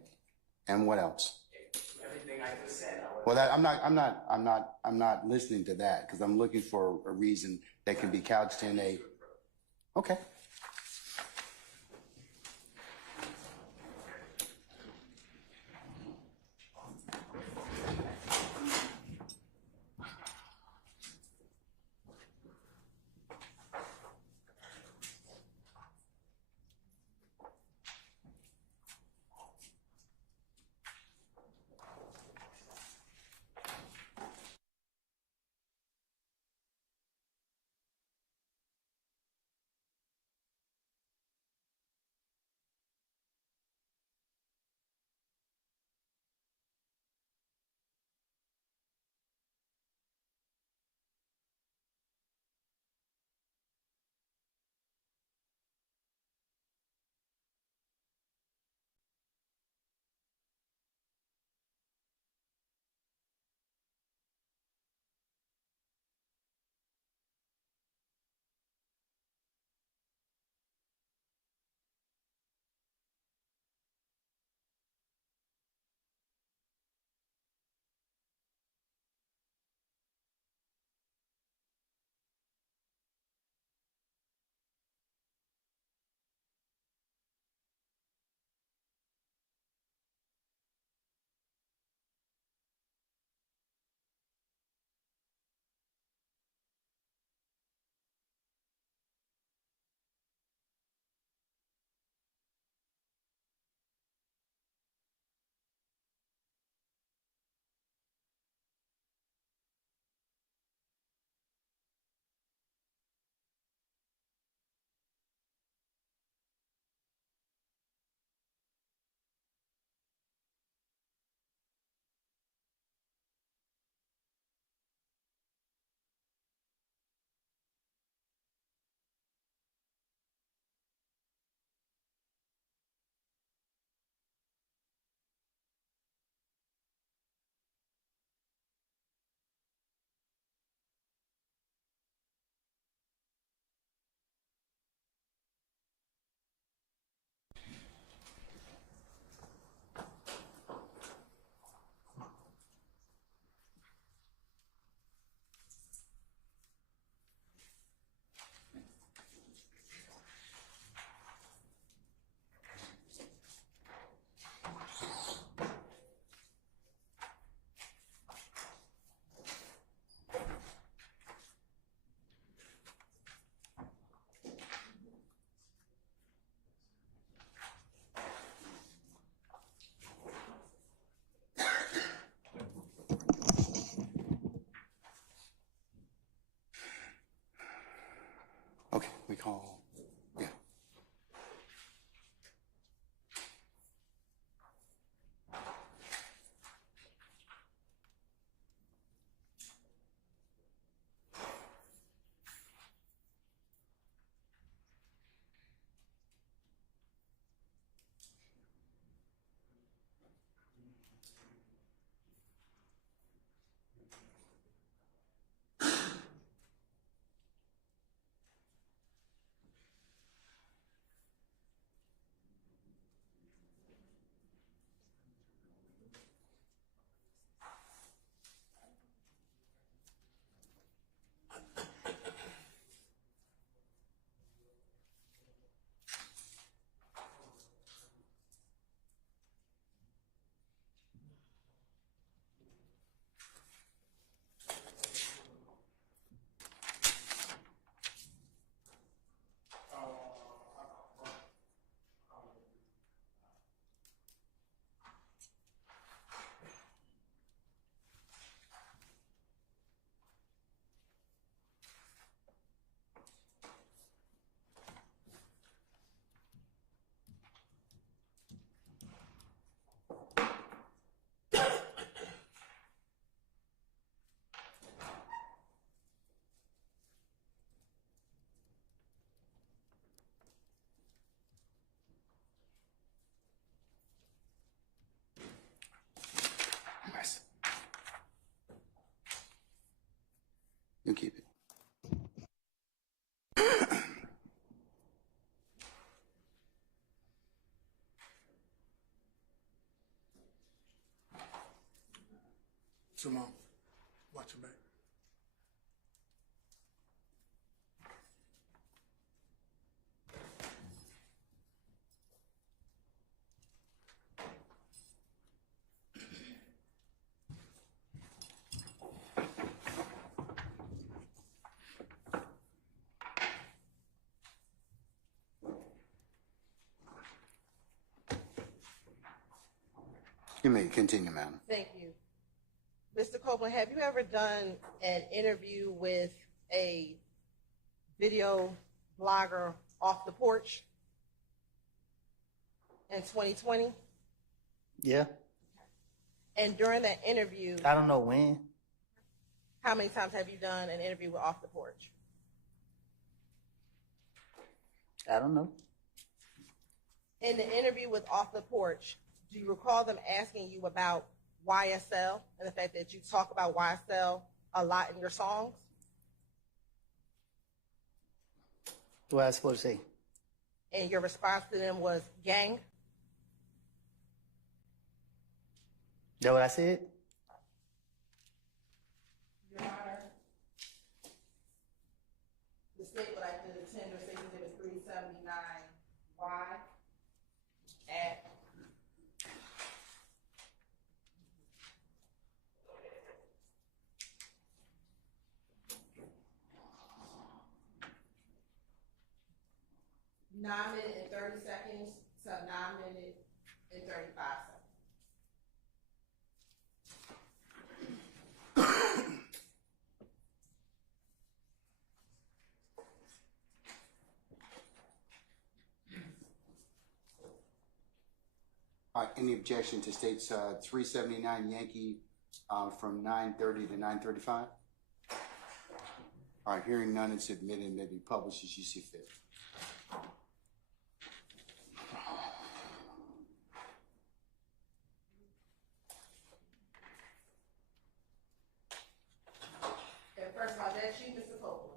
and what else? Everything I just said. Well, I'm not listening to that because I'm looking for a reason that can be couched in a. Okay. Okay, we call, yeah. Nice. You keep it. Simone, watch your back. You may continue, ma'am. Thank you. Mr. Copeland, have you ever done an interview with a video blogger off the porch in 2020? Yeah. And during that interview, I don't know when. how many times have you done an interview with Off the Porch? I don't know. In the interview with Off the Porch, do you recall them asking you about YSL and the fact that you talk about YSL a lot in your songs? What I supposed to say? And your response to them was gang? Is that what I said? Your Honor, the state would like to attend or say that it's 379Y at (9 minutes and 30 seconds to 9 minutes and 35 seconds. Any objection to states 379 Yankee from 9:30 to 9:35? All right, hearing none, it's admitted and may be published as you see fit. Okay, first of all, that's you, Mr. Copeland.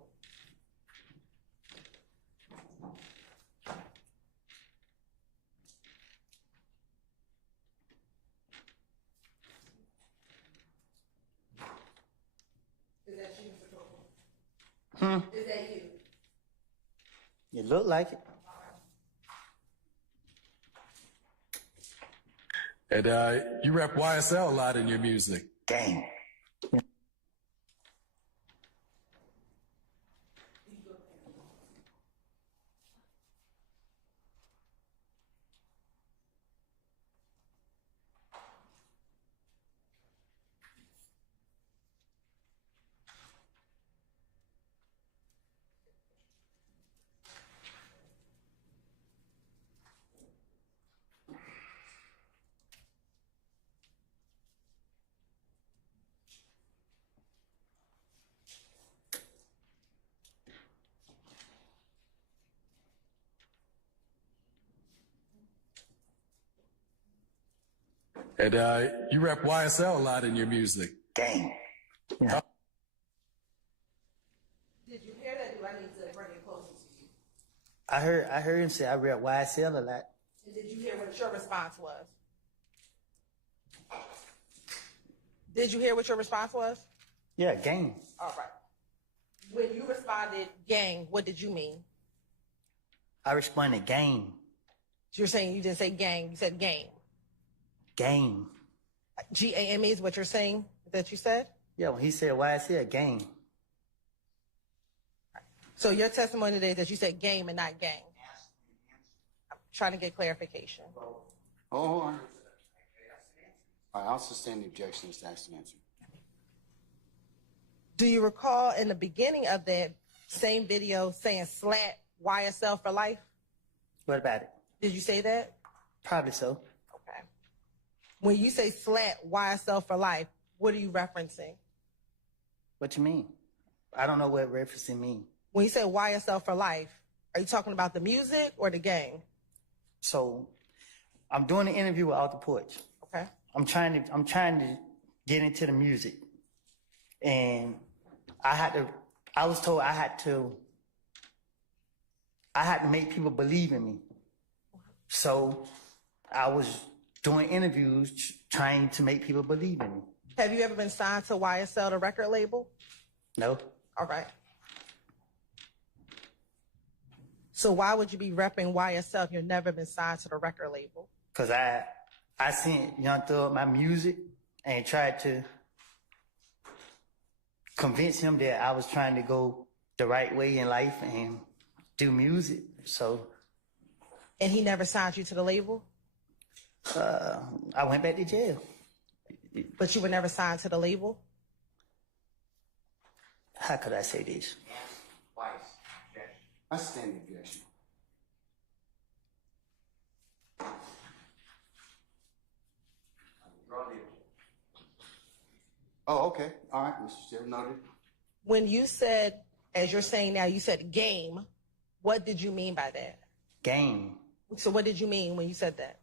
Is that you, Mr. Copeland? Is that you? You look like it. And you rap YSL a lot in your music. Dang. And you rep YSL a lot in your music. Gang. Yeah. Did you hear that? Do I need to bring it closer to you? I heard him say I read YSL a lot. And did you hear what your response was? Did you hear what your response was? Yeah, gang. All right. When you responded, gang, what did you mean? I responded gang. You're saying you didn't say gang, you said game. Gang. GAME is what you're saying that you said? Yeah, when he said YSL, gang. So your testimony today is that you said game and not gang. I'm trying to get clarification. Oh, hold on. All right, I'll sustain the objection as to ask the answer. Do you recall in the beginning of that same video saying slat YSL for life? What about it? Did you say that? Probably so. Okay. When you say slat YSL for life, what are you referencing? What you mean? I don't know what referencing mean. When you say YSL for life, are you talking about the music or the gang? So I'm doing an interview with Off the Porch. Okay. I'm trying to get into the music. And I was told I had to make people believe in me. So I was doing interviews trying to make people believe in me. Have you ever been signed to YSL, the record label? No. All right. So why would you be repping YSL if you've never been signed to the record label? Because I sent Young Thug my music and tried to convince him that I was trying to go the right way in life and do music. So. And he never signed you to the label? I went back to jail. But you were never signed to the label? How could I say this? I sustain the objection. Oh, okay. All right, Mr. Chair, noted. When you said, as you're saying now, you said game, what did you mean by that? Game. So what did you mean when you said that?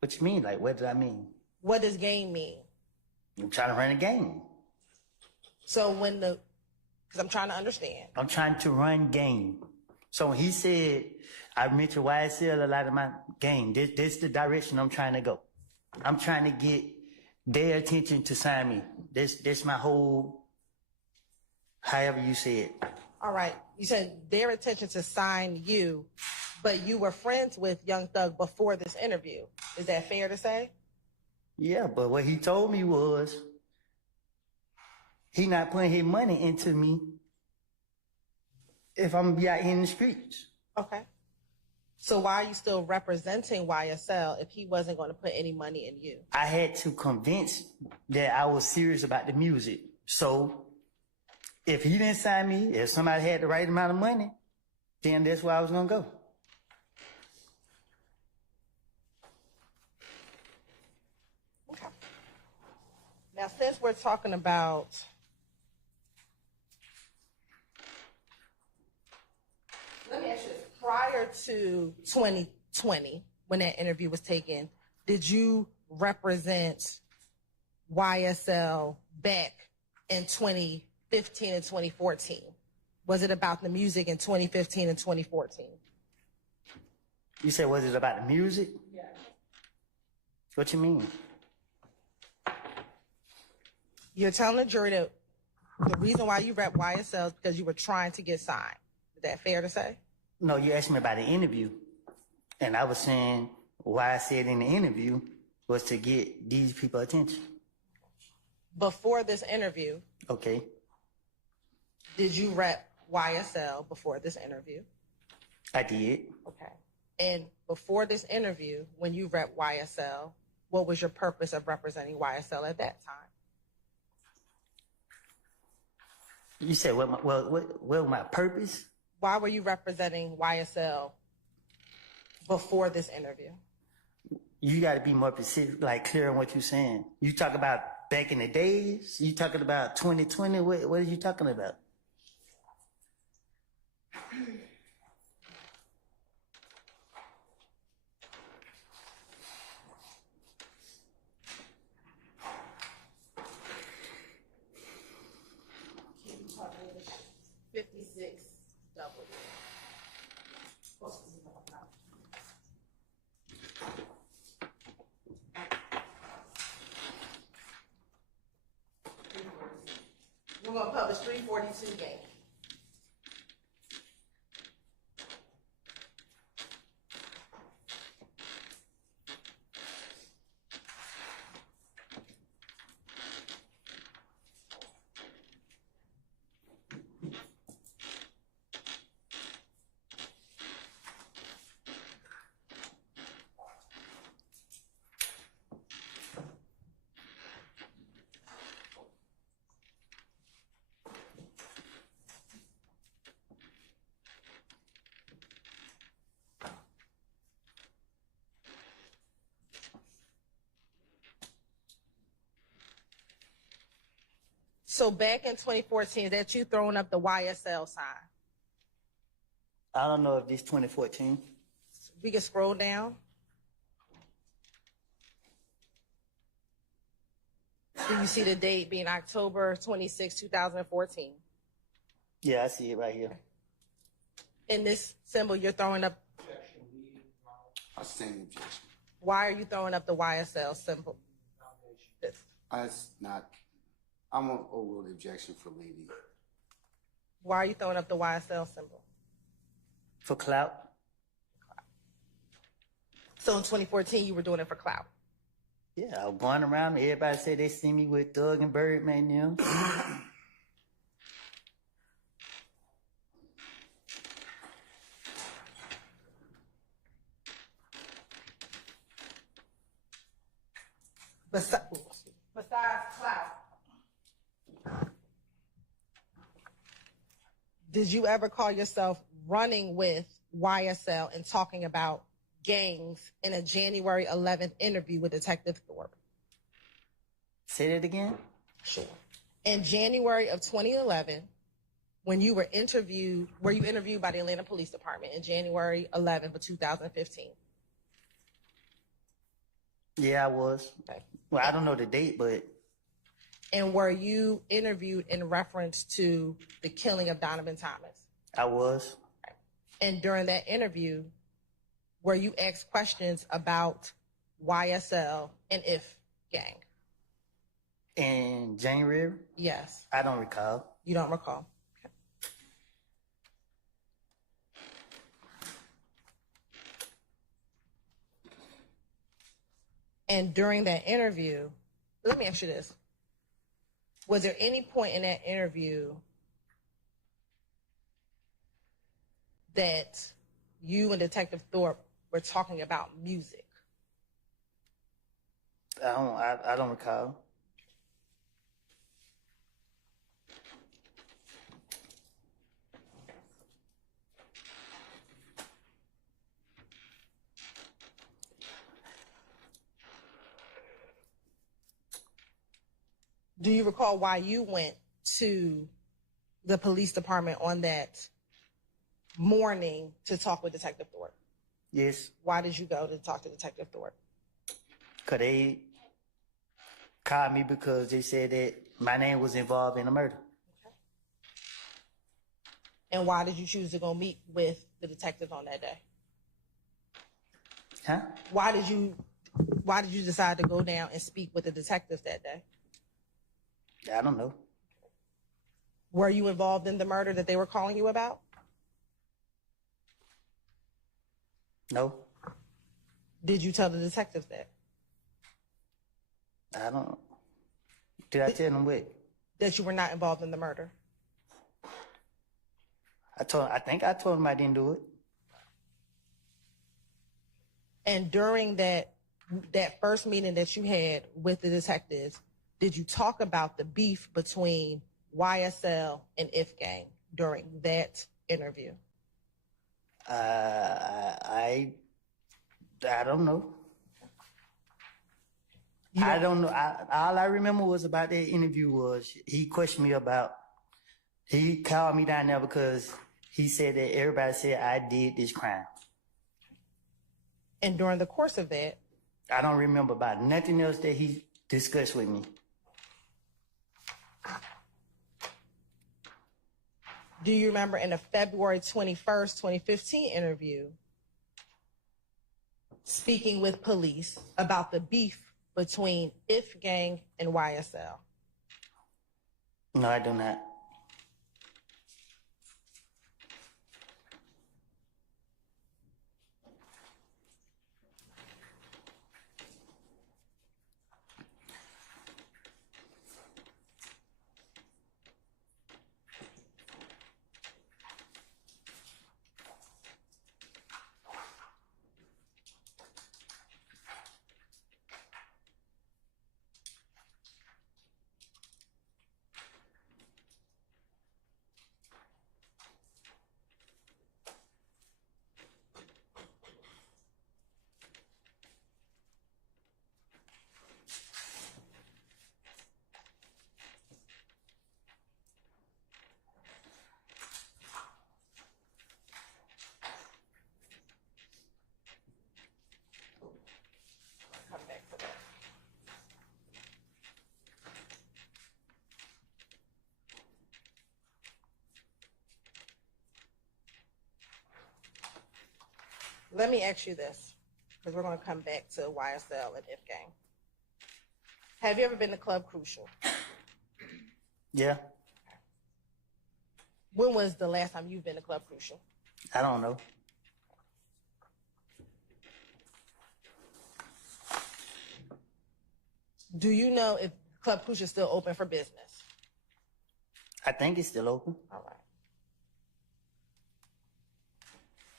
What you mean? Like, what did I mean? What does game mean? I'm trying to run a game. So because I'm trying to understand. I'm trying to run game. So when he said, I mentioned YSL a lot of my game, this the direction I'm trying to go. I'm trying to get their attention to sign me. This my whole, however you say it. All right. You said their attention to sign you, but you were friends with Young Thug before this interview. Is that fair to say? Yeah, but what he told me was he not putting his money into me if I'm gonna be out here in the streets. Okay. So why are you still representing YSL if he wasn't going to put any money in you? I had to convince that I was serious about the music. So if he didn't sign me, if somebody had the right amount of money, then that's where I was gonna go. Okay. Now, since we're talking about let me ask you this. Prior to 2020, when that interview was taken, did you represent YSL back in 2015 and 2014? Was it about the music in 2015 and 2014? You said, was it about the music? Yeah. What you mean? You're telling the jury that the reason why you rep YSL is because you were trying to get signed. Is that fair to say? No, you asked me about an interview, and I was saying why I said in the interview was to get these people attention. Before this interview, Okay. did you rep YSL before this interview? I did. Okay. And before this interview, when you rep YSL, what was your purpose of representing YSL at that time? You said what was my purpose? Why were you representing YSL before this interview? You got to be more specific, like clear on what you're saying. You talk about back in the days? You talking about 2020? What are you talking about? 342 game. So back in 2014, is that you throwing up the YSL sign? I don't know if this 2014. We can scroll down. Do you see the date being October 26, 2014? Yeah, I see it right here. In this symbol, you're throwing up. I stand objection. Why are you throwing up the YSL symbol? That's not. I'm gonna overrule the objection for lady. Why are you throwing up the YSL symbol? For clout. So in 2014, you were doing it for clout. Yeah, I was going around. Everybody said they see me with Doug and Birdman them. Besides clout, did you ever call yourself running with YSL and talking about gangs in a January 11th interview with Detective Thorpe? Say that again? Sure. In January of 2011, when you were interviewed by the Atlanta Police Department in January 11th of 2015? Yeah, I was. Okay. Well, I don't know the date, but. And were you interviewed in reference to the killing of Donovan Thomas? I was. And during that interview, were you asked questions about YSL and IF gang? In January? Yes. I don't recall. You don't recall? Okay. And during that interview, let me ask you this. Was there any point in that interview that you and Detective Thorpe were talking about music? I don't recall. Do you recall why you went to the police department on that morning to talk with Detective Thorpe? Yes. Why did you go to talk to Detective Thorpe? Because they called me because they said that my name was involved in a murder. Okay. And why did you choose to go meet with the detective on that day? Huh? Why did you decide to go down and speak with the detectives that day? I don't know. Were you involved in the murder that they were calling you about? No. Did you tell the detectives that? I don't. Did I tell them what? That you were not involved in the murder? I think I told them I didn't do it. And during that first meeting that you had with the detectives, did you talk about the beef between YSL and IF gang during that interview? I don't know. I don't know. All I remember was about that interview was he questioned me about, he called me down there because he said that everybody said I did this crime. And during the course of that? I don't remember about nothing else that he discussed with me. Do you remember in a February 21st, 2015 interview, speaking with police about the beef between IF gang and YSL? No, I do not. Let me ask you this, because we're going to come back to YSL and If Gang. Have you ever been to Club Crucial? Yeah, When was the last time you've been to Club Crucial? I don't know. Do you know if Club Crucial is still open for business? I think it's still open. All right.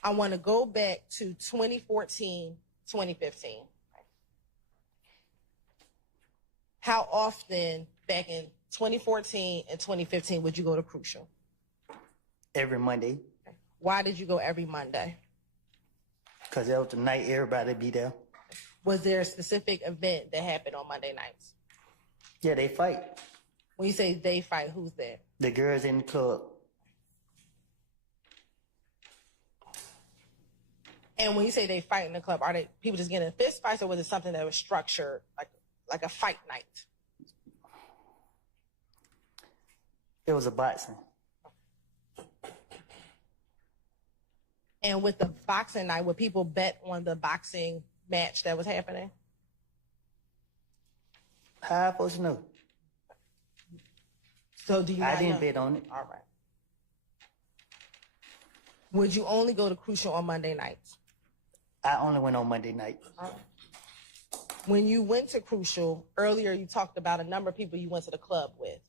I want to go back to 2014, 2015. How often back in 2014 and 2015 would you go to Crucial? Every Monday, Why did you go every Monday? because that was the night everybody be there. Was there a specific event that happened on Monday nights? Yeah, they fight. When you say they fight, who's there? The girls in the club. And when you say they fight in the club, are they people just getting in fist fights, or was it something that was structured like a fight night? It was a boxing. And with the boxing night, would people bet on the boxing match that was happening? How I supposed to know? So do you I not didn't know? bet on it. All right. Would you only go to Crucial on Monday nights? I only went on Monday night. All right. When you went to Crucial, earlier you talked about a number of people you went to the club with.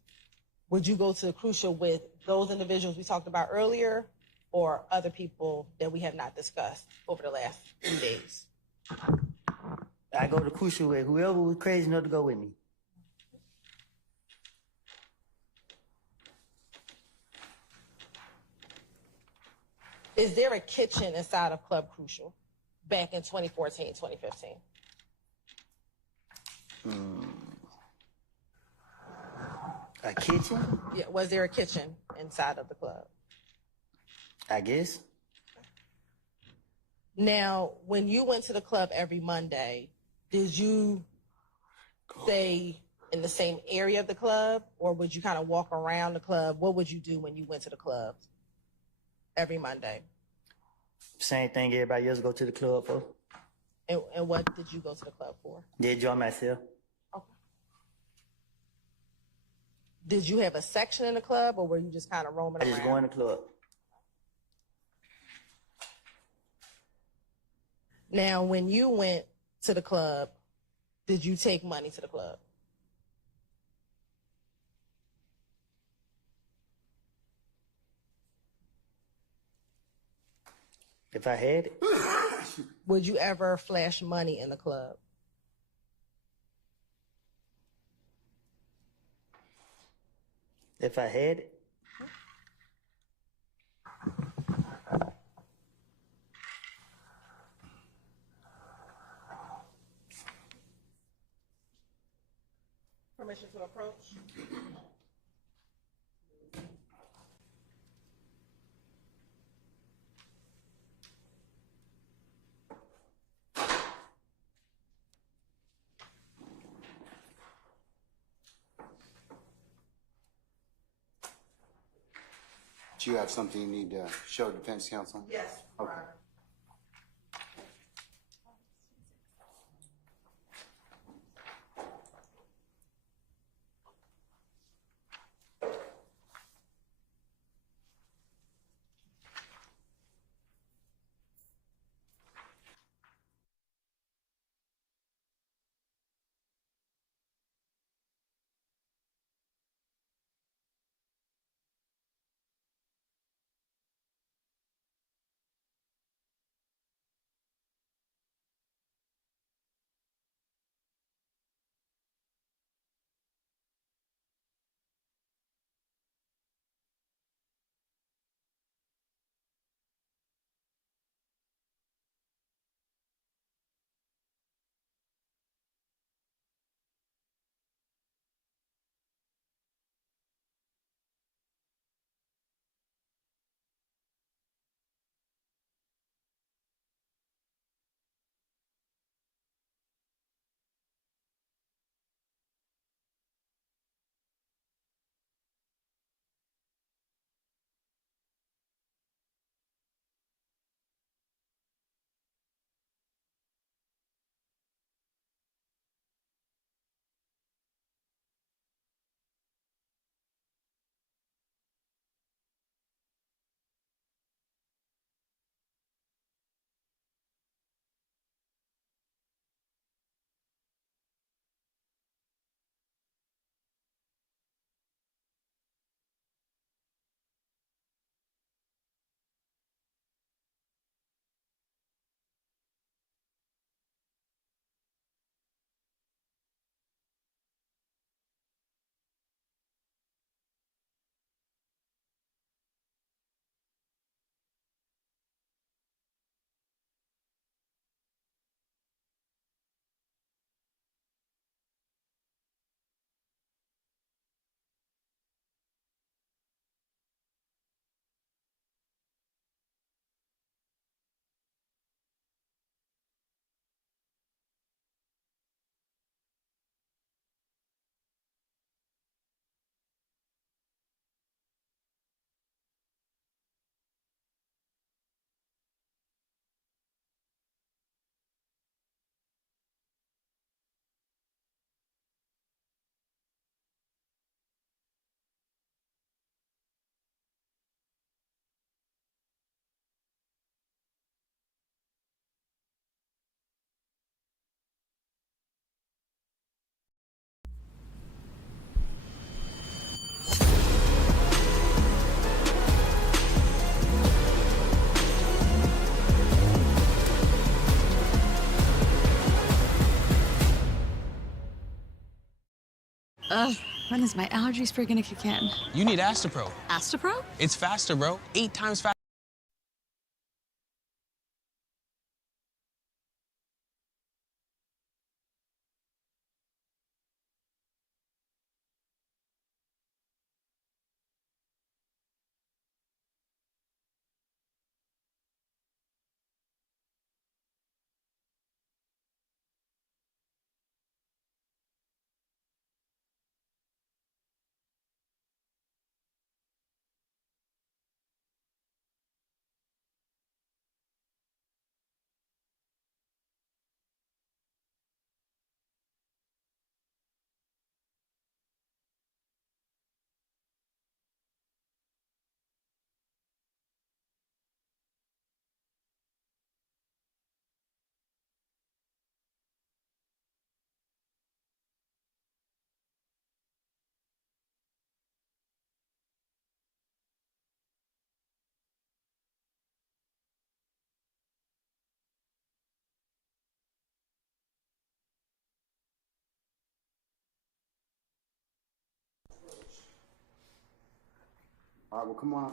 Would you go to Crucial with those individuals we talked about earlier, or other people that we have not discussed over the last few days? I go to Crucial with whoever was crazy enough to go with me. Is there a kitchen inside of Club Crucial back in 2014, 2015? A kitchen? Yeah, was there a kitchen inside of the club? I guess. Now, when you went to the club every Monday, did you stay in the same area of the club, or would you kind of walk around the club? What would you do when you went to the club every Monday? Same thing everybody else go to the club for. And what did you go to the club for? Did enjoy myself. Okay. Did you have a section in the club, or were you just kind of roaming I around? just go in the club. Now, when you went to the club, did you take money to the club? If I had it. Would you ever flash money in the club? If I had it. Permission to approach? Do you have something you need to show defense counsel? Yes. Okay. Ugh, when is my allergy spray gonna kick in? You need Astapro. Astapro? It's faster, bro. 8 times faster. All right, well, come on.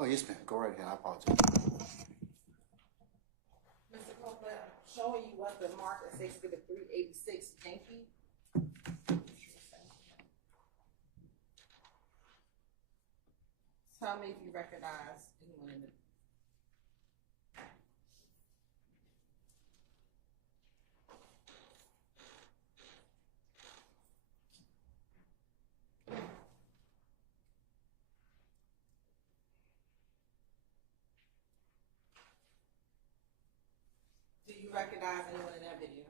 Oh, yes, ma'am. Go right ahead. I apologize. Mr. Copeland, I'm showing you what the mark that says Exhibit 386 Yankee. Tell me if you recognize anyone in the. Do you recognize anyone in that video?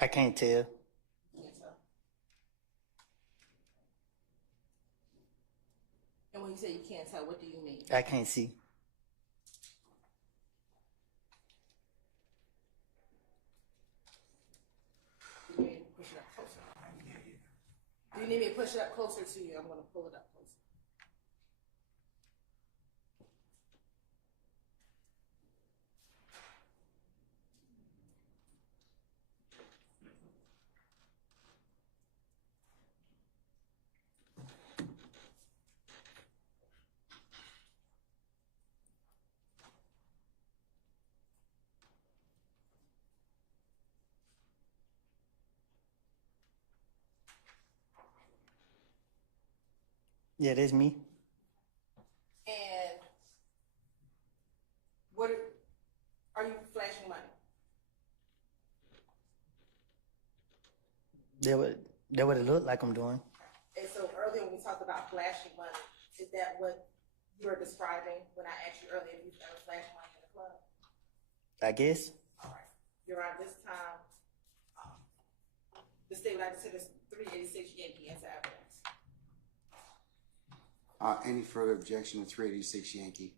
I can't tell. Can't tell. And when you say you can't tell, what do you mean? I can't see. Do you need me to push it up closer? Do you need me to push it up closer to you? I'm going to pull it up closer. Yeah, that's me. And what are you flashing money? That what it looked like I'm doing. And so earlier when we talked about flashing money, is that what you were describing when I asked you earlier if you've ever flashed money in the club? I guess. All right. You're on this time. The state would like to consider 386 Yankee into evidence. Any further objection to 386 Yankee?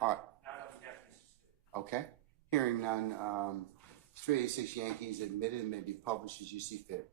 All right. Okay. Hearing none, 386 Yankee is admitted and may be published as you see fit.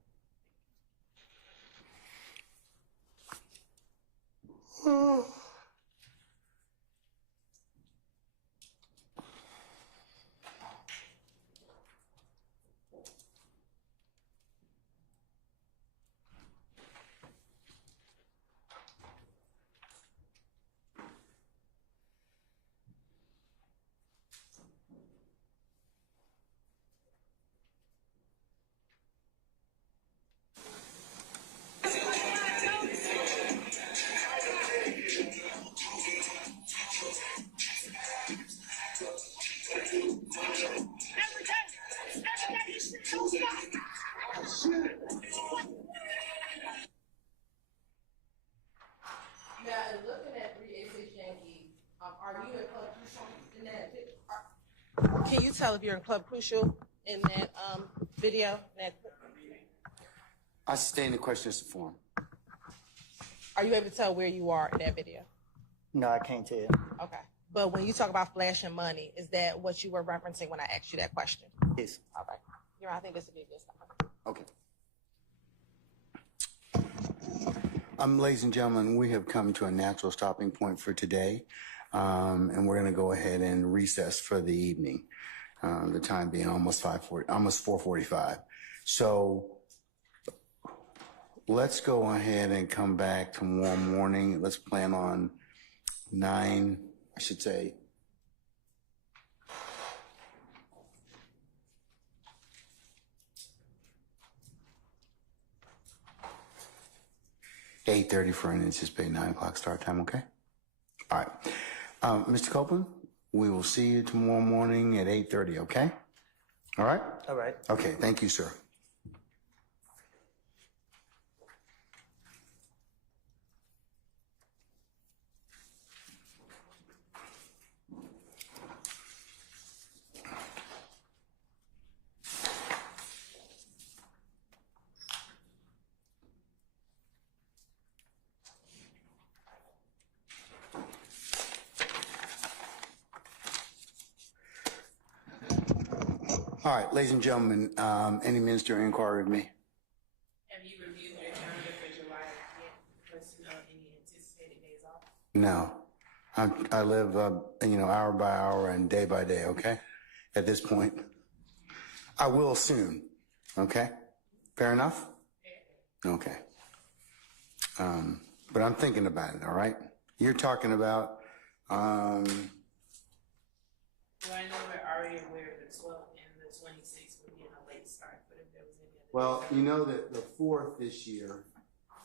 Now, in looking at 386 Yankee, are you in Club Crucial in that video? Can you tell if you're in Club Crucial in that video? I sustain the question as a form. Are you able to tell where you are in that video? No, I can't tell. Okay. But when you talk about flashing money, is that what you were referencing when I asked you that question? Yes. All right. You're right. I think this would be a good start. Okay. Ladies and gentlemen, we have come to a natural stopping point for today, and we're going to go ahead and recess for the evening. The time being almost 4:45. So let's go ahead and come back tomorrow morning. Let's plan on 9, I should say. (8:30) for an anticipated 9 o'clock start time, okay? All right. Mr. Copeland, we will see you tomorrow morning at 8:30, okay? All right? All right. Okay, thank you, sir. All right, ladies and gentlemen, any minister inquiry with me? Have you reviewed your calendar for July yet? Because you know any anticipated days off? No. I live, hour by hour and day by day, okay? At this point. I will soon, okay? Fair enough? Okay. But I'm thinking about it, all right? You're talking about, Well, I know we're already aware of the 12th and the 26th would be in a late start, but if there was any other. well, you know that the 4th this year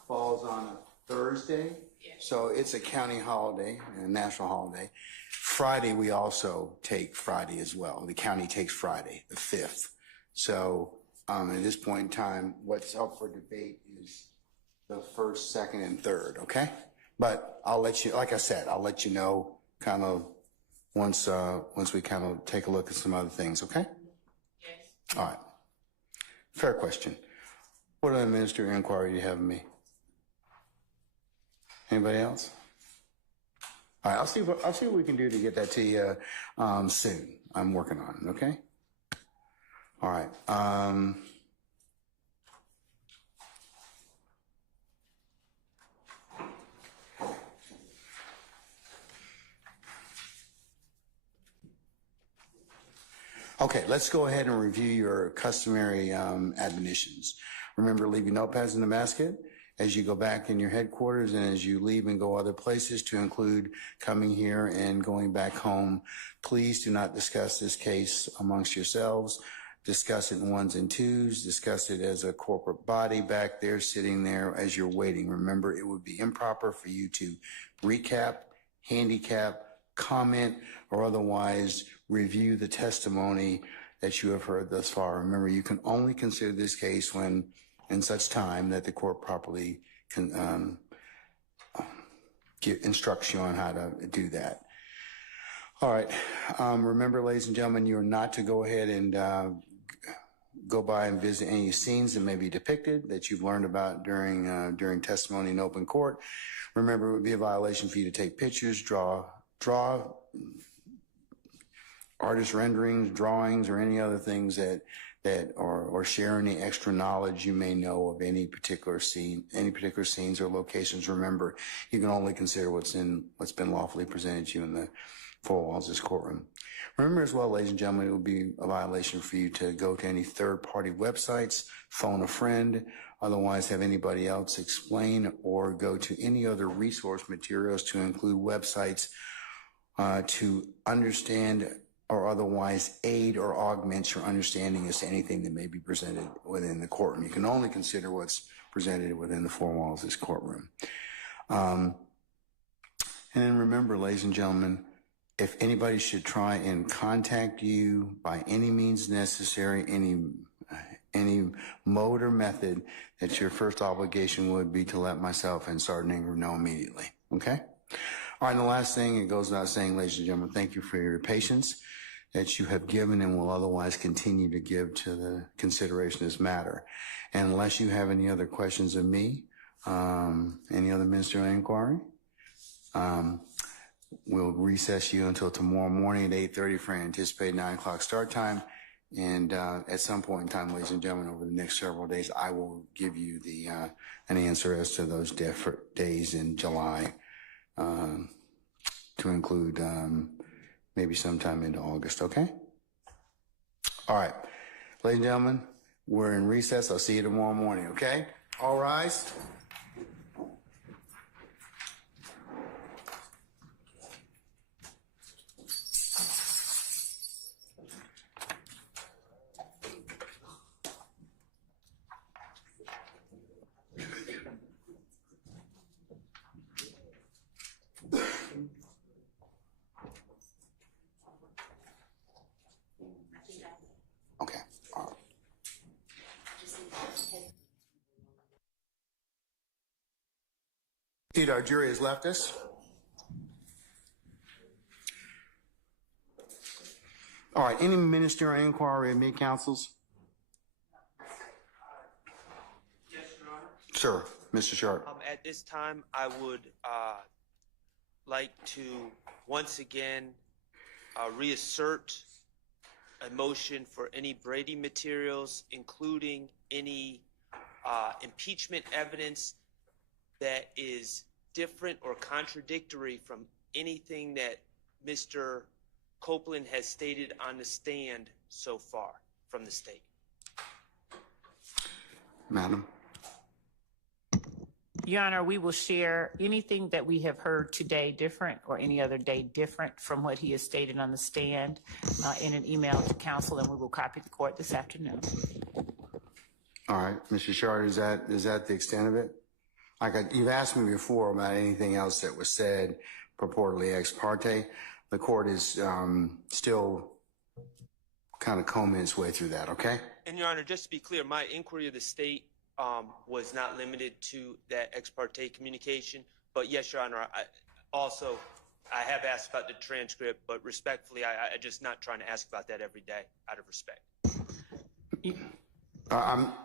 falls on a Thursday. Yeah. So it's a county holiday and a national holiday. Friday, we also take Friday as well. The county takes Friday, the 5th. So at this point in time, what's up for debate is the 1st, 2nd, and 3rd, okay? But I'll let you, like I said, I'll let you know kind of once we kind of take a look at some other things, okay? Yes. All right. Fair question. What other minister inquiry do you have of me? Anybody else? All right, I'll see what we can do to get that to you soon. I'm working on it, okay? All right. Okay, let's go ahead and review your customary admonitions. Remember, leave your notepads in the basket as you go back in your headquarters and as you leave and go other places, to include coming here and going back home. Please do not discuss this case amongst yourselves. Discuss it in ones and twos. Discuss it as a corporate body back there, sitting there as you're waiting. Remember, it would be improper for you to recap, handicap, comment, or otherwise review the testimony that you have heard thus far. Remember, you can only consider this case when in such time that the court properly can instructs you on how to do that. All right. Remember, ladies and gentlemen, you are not to go ahead and go by and visit any scenes that may be depicted that you've learned about during testimony in open court. Remember, it would be a violation for you to take pictures, draw artist renderings, drawings, or any other things or share any extra knowledge you may know of any particular scenes or locations. Remember, you can only consider what's been lawfully presented to you in the four walls of this courtroom. Remember as well, ladies and gentlemen, it would be a violation for you to go to any third-party websites, phone a friend, otherwise have anybody else explain, or go to any other resource materials, to include websites to understand or otherwise aid or augment your understanding as to anything that may be presented within the courtroom. You can only consider what's presented within the four walls of this courtroom. And then remember, ladies and gentlemen, if anybody should try and contact you by any means necessary, any mode or method, that your first obligation would be to let myself and Sergeant Ingram know immediately. Okay? All right, and the last thing, it goes without saying, ladies and gentlemen, thank you for your patience that you have given and will otherwise continue to give to the consideration of this matter. And unless you have any other questions of me, any other ministerial inquiry, we'll recess you until tomorrow morning at 8:30 for an anticipated 9 o'clock start time. And at some point in time, ladies and gentlemen, over the next several days, I will give you an answer as to those days in July, to include maybe sometime into August, okay? All right. Ladies and gentlemen, we're in recess. I'll see you tomorrow morning, okay? All rise. Okay. All right. See, our jury has left us. All right. Any ministerial inquiry at mid-councils? Yes, Your Honor. Sir, Mr. Sharp. At this time, I would like to once again reassert a motion for any Brady materials, including any impeachment evidence that is different or contradictory from anything that Mr. Copeland has stated on the stand so far from the state. Madam. Your Honor, we will share anything that we have heard today different or any other day different from what he has stated on the stand in an email to counsel, and we will copy the court this afternoon. All right, Mr. Shard, is that the extent of it? You've asked me before about anything else that was said purportedly ex parte. The court is still kind of combing its way through that, okay? And Your Honor, just to be clear, my inquiry of the state was not limited to that ex parte communication. But yes, Your Honor, I have asked about the transcript, but respectfully, I just not trying to ask about that every day out of respect.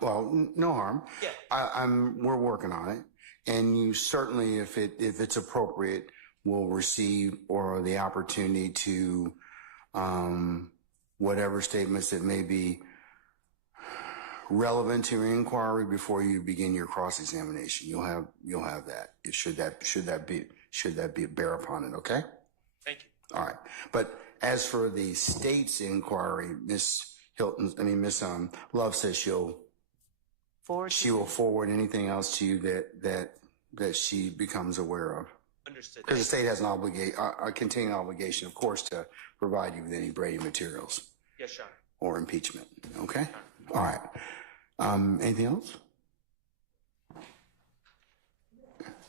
Well, no harm. Yeah. We're working on it, and you certainly, if it's appropriate, will receive or the opportunity to whatever statements that may be relevant to your inquiry before you begin your cross-examination. You'll have that. Should that be bear upon it? Okay. Thank you. All right. But as for the state's inquiry, Miss Love says she will forward anything else to you that she becomes aware of. Understood. Because the state has a continuing obligation, of course, to provide you with any Brady materials. Yes, Your Honor. Or impeachment. Okay. All right. Anything else?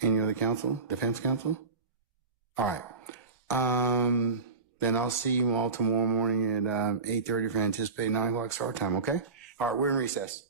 Any other counsel? Defense counsel? All right. Then I'll see you all tomorrow morning at 8:30 for anticipated 9 o'clock start time, okay? All right, we're in recess.